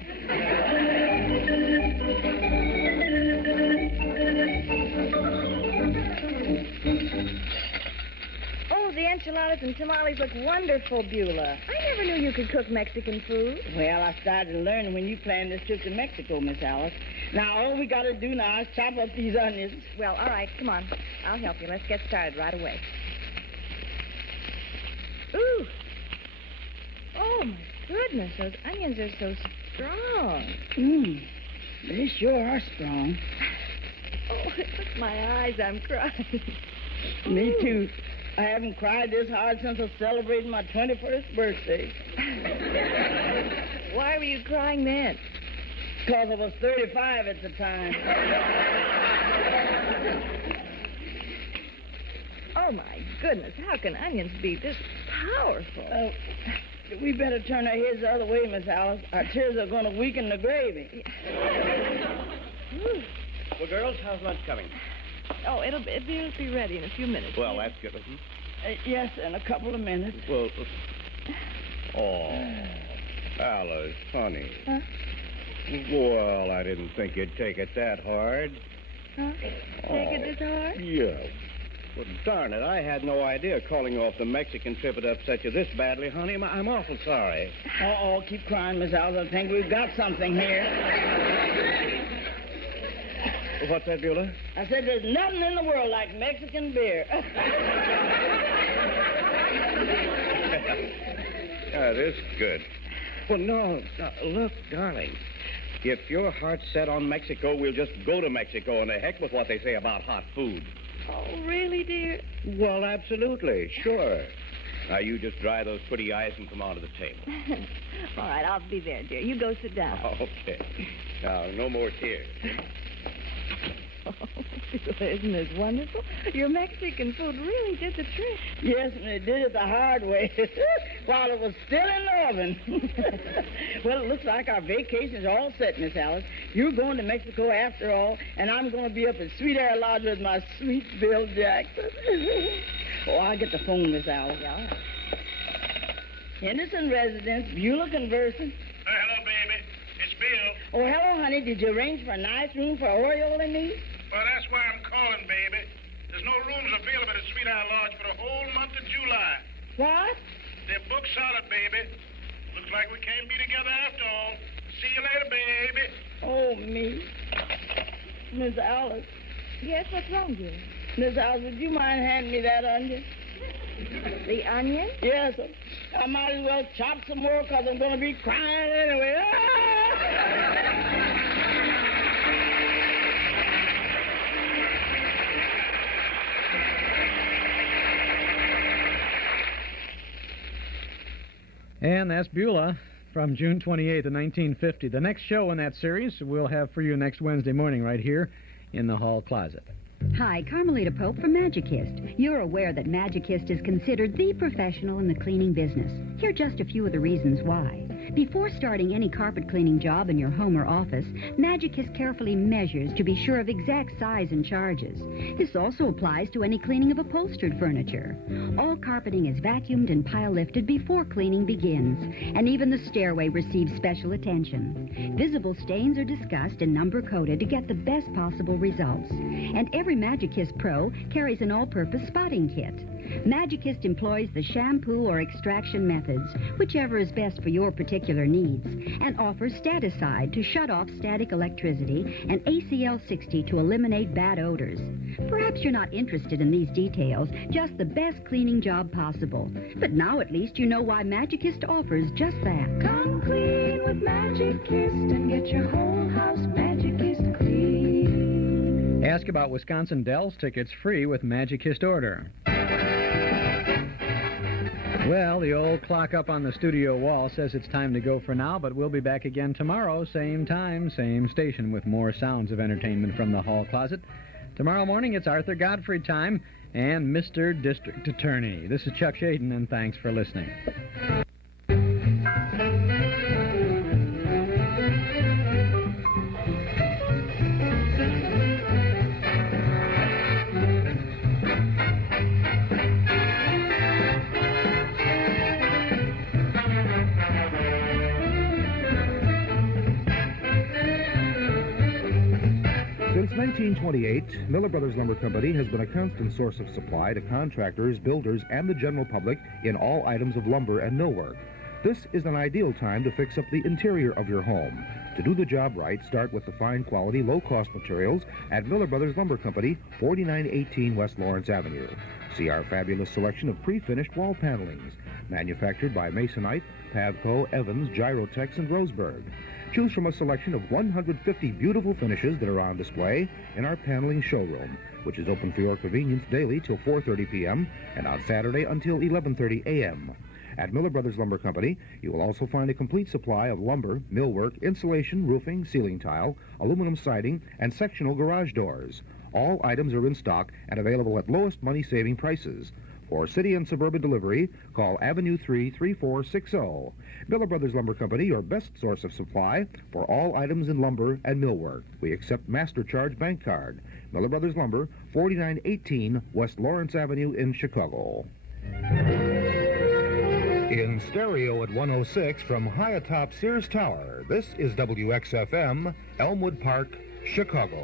Oh, the enchiladas and tamales look wonderful, Beulah. I never knew you could cook Mexican food. Well, I started learning when you planned this trip to Mexico, Miss Alice. Now, all we got to do now is chop up these onions. Well, all right, come on. I'll help you. Let's get started right away. Ooh. Oh, my goodness. Those onions are so strong. They sure are strong. Oh, my eyes. I'm crying. Me too. I haven't cried this hard since I celebrated my 21st birthday. Why were you crying then? Because I was 35 at the time. Oh, my goodness. How can onions be this powerful? We better turn our heads the other way, Miss Alice. Our tears are going to weaken the gravy. Well, girls, how's lunch coming? Oh, it'll be ready in a few minutes. Well, that's good. Yes, in a couple of minutes. Well, oh, Alice, honey. Huh? Well, I didn't think you'd take it that hard. Huh? Take it this hard? Yeah. Well, darn it, I had no idea calling off the Mexican trip would upset you this badly, honey. I'm awful sorry. Uh-oh, keep crying, Miss Alice. I think we've got something here. What's that, Beulah? I said there's nothing in the world like Mexican beer. This is good. Well, no. Look, darling. If your heart's set on Mexico, we'll just go to Mexico, and the heck with what they say about hot food. Oh, really, dear? Well, absolutely. Sure. Now, you just dry those pretty eyes and come on to the table. All right, I'll be there, dear. You go sit down. Okay. Now, no more tears. Oh, isn't this wonderful? Your Mexican food really did the trick. Yes, and it did it the hard way, while it was still in the oven. Well, it looks like our vacation's all set, Miss Alice. You're going to Mexico after all, and I'm going to be up at Sweet Air Lodge with my sweet Bill Jackson. Oh, I'll get the phone, Miss Alice. Yeah, all right. Henderson residence, Beulah conversing. Hello, baby. It's Bill. Oh, hello, honey. Did you arrange for a nice room for Oriole and me? Well, that's why I'm calling, baby. There's no rooms available at Sweet Isle Lodge for the whole month of July. What? They're booked solid, baby. Looks like we can't be together after all. See you later, baby. Oh, me. Miss Alice. Yes, what's wrong, dear? Miss Alice, would you mind handing me that onion? The onion? Yes, sir. I might as well chop some more because I'm going to be crying anyway. And that's Beulah from June 28th of 1950. The next show in that series we'll have for you next Wednesday morning right here in the hall closet. Hi, Carmelita Pope from Magikist. You're aware that Magikist is considered the professional in the cleaning business. Here are just a few of the reasons why. Before starting any carpet cleaning job in your home or office, Magikist carefully measures to be sure of exact size and charges. This also applies to any cleaning of upholstered furniture. All carpeting is vacuumed and pile lifted before cleaning begins, and even the stairway receives special attention. Visible stains are discussed and number coded to get the best possible results. And every Magikist Pro carries an all-purpose spotting kit. Magikist employs the shampoo or extraction methods, whichever is best for your particular needs, and offers Staticide to shut off static electricity and ACL60 to eliminate bad odors. Perhaps you're not interested in these details, just the best cleaning job possible. But now at least you know why Magikist offers just that. Come clean with Magikist and get your whole house Magikist clean. Ask about Wisconsin Dells tickets free with Magikist order. Well, the old clock up on the studio wall says it's time to go for now, but we'll be back again tomorrow, same time, same station, with more sounds of entertainment from the hall closet. Tomorrow morning, it's Arthur Godfrey time and Mr. District Attorney. This is Chuck Schaden, and thanks for listening. Since 1928, Miller Brothers Lumber Company has been a constant source of supply to contractors, builders, and the general public in all items of lumber and millwork. This is an ideal time to fix up the interior of your home. To do the job right, start with the fine quality, low-cost materials at Miller Brothers Lumber Company, 4918 West Lawrence Avenue. See our fabulous selection of pre-finished wall panelings, manufactured by Masonite, Pavco, Evans, Gyrotex, and Roseburg. Choose from a selection of 150 beautiful finishes that are on display in our paneling showroom, which is open for your convenience daily till 4:30 p.m. and on Saturday until 11:30 a.m. At Miller Brothers Lumber Company, you will also find a complete supply of lumber, millwork, insulation, roofing, ceiling tile, aluminum siding, and sectional garage doors. All items are in stock and available at lowest money-saving prices. For city and suburban delivery, call Avenue 3, 3460. Miller Brothers Lumber Company, your best source of supply for all items in lumber and millwork. We accept Master Charge Bank Card. Miller Brothers Lumber, 4918 West Lawrence Avenue in Chicago. In stereo at 106 from high atop Sears Tower, this is WXFM, Elmwood Park, Chicago.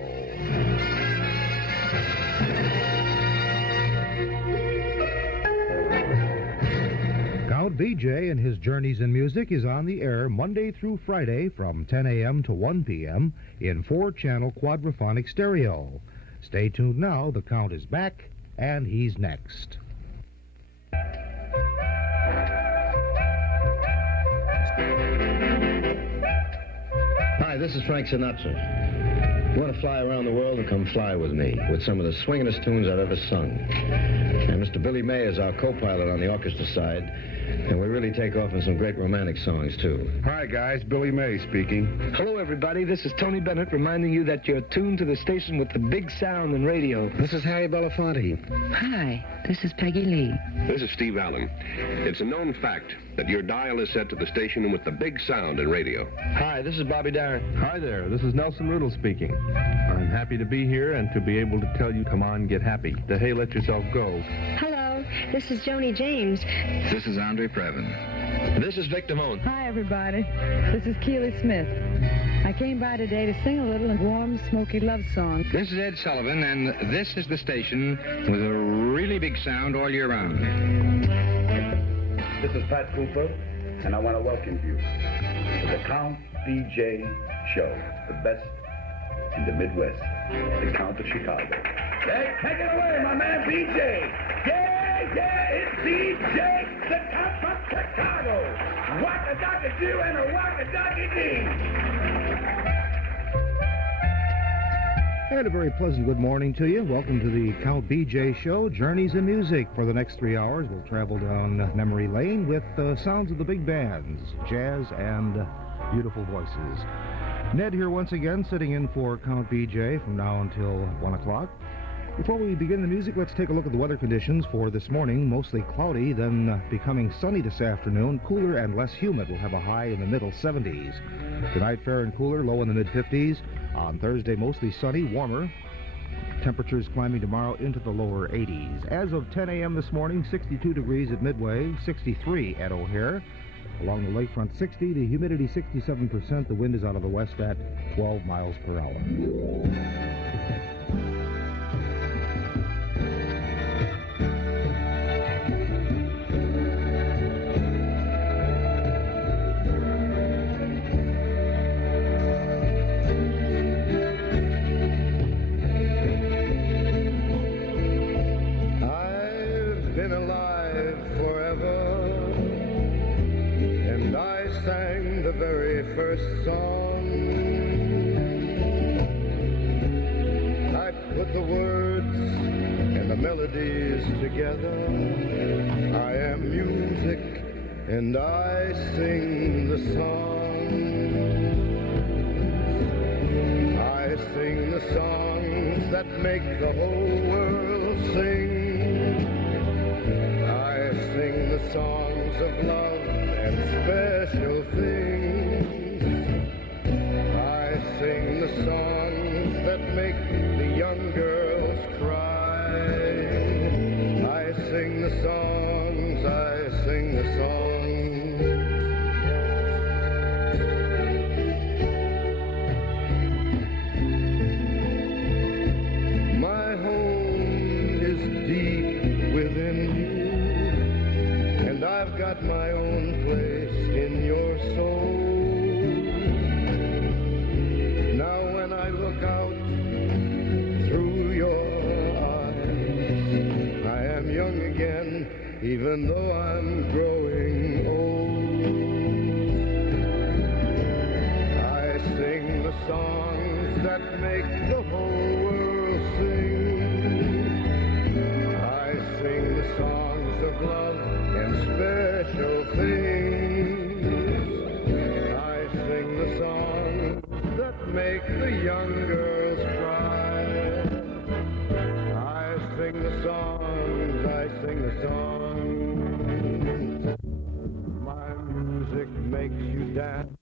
Count VJ and his Journeys in Music is on the air Monday through Friday from 10 a.m. to 1 p.m. in 4-channel quadraphonic stereo. Stay tuned now. The Count is back, and he's next. Hi, this is Frank Sinatra. You want to fly around the world and come fly with me with some of the swingin'est tunes I've ever sung. And Mr. Billy May is our co-pilot on the orchestra side, and we really take off in some great romantic songs, too. Hi, guys. Billy May speaking. Hello, everybody. This is Tony Bennett reminding you that you're tuned to the station with the big sound and radio. This is Harry Belafonte. Hi, this is Peggy Lee. This is Steve Allen. It's a known fact that your dial is set to the station with the big sound and radio. Hi, this is Bobby Darin. Hi there, this is Nelson Riddle speaking. I'm happy to be here and to be able to tell you, come on, get happy. The Hey, Let Yourself Go. Hello, this is Joni James. This is Andre Previn. This is Vic Damone. Hi, everybody. This is Keely Smith. I came by today to sing a little warm, smoky love song. This is Ed Sullivan, and this is the station with a really big sound all year round. This is Pat Cooper, and I want to welcome you to the Count BJ Show, the best in the Midwest, the Count of Chicago. Hey, take it away, my man BJ. Yeah, it's BJ, the Count from Chicago. Whack-a-dock-a-do and a whack-a-dock-a-dee. And a very pleasant good morning to you. Welcome to the Count BJ Show, Journeys in Music. For the next 3 hours, we'll travel down memory lane with sounds of the big bands, jazz, and beautiful voices. Ned here once again, sitting in for Count BJ from now until 1 o'clock. Before we begin the music, let's take a look at the weather conditions for this morning. Mostly cloudy, then becoming sunny this afternoon. Cooler and less humid. We'll have a high in the middle 70s. Tonight, fair and cooler, low in the mid-50s. On Thursday, mostly sunny, warmer. Temperatures climbing tomorrow into the lower 80s. As of 10 a.m. this morning, 62 degrees at Midway, 63 at O'Hare. Along the lakefront, 60. The humidity, 67%. The wind is out of the west at 12 miles per hour. First song, I put the words and the melodies together. I am music and I sing the song. I sing the songs that make the whole world sing. I sing the songs of love and special things. Sing the songs that make the young girls cry. I sing the songs, I sing the songs. My home is deep within you, and I've got my own place in your soul. Even though I'm growing old, I sing the songs that make the whole world sing. I sing the songs of love and special things. I sing the songs that make the young girls cry. I sing the songs, I sing the songs. My music makes you dance.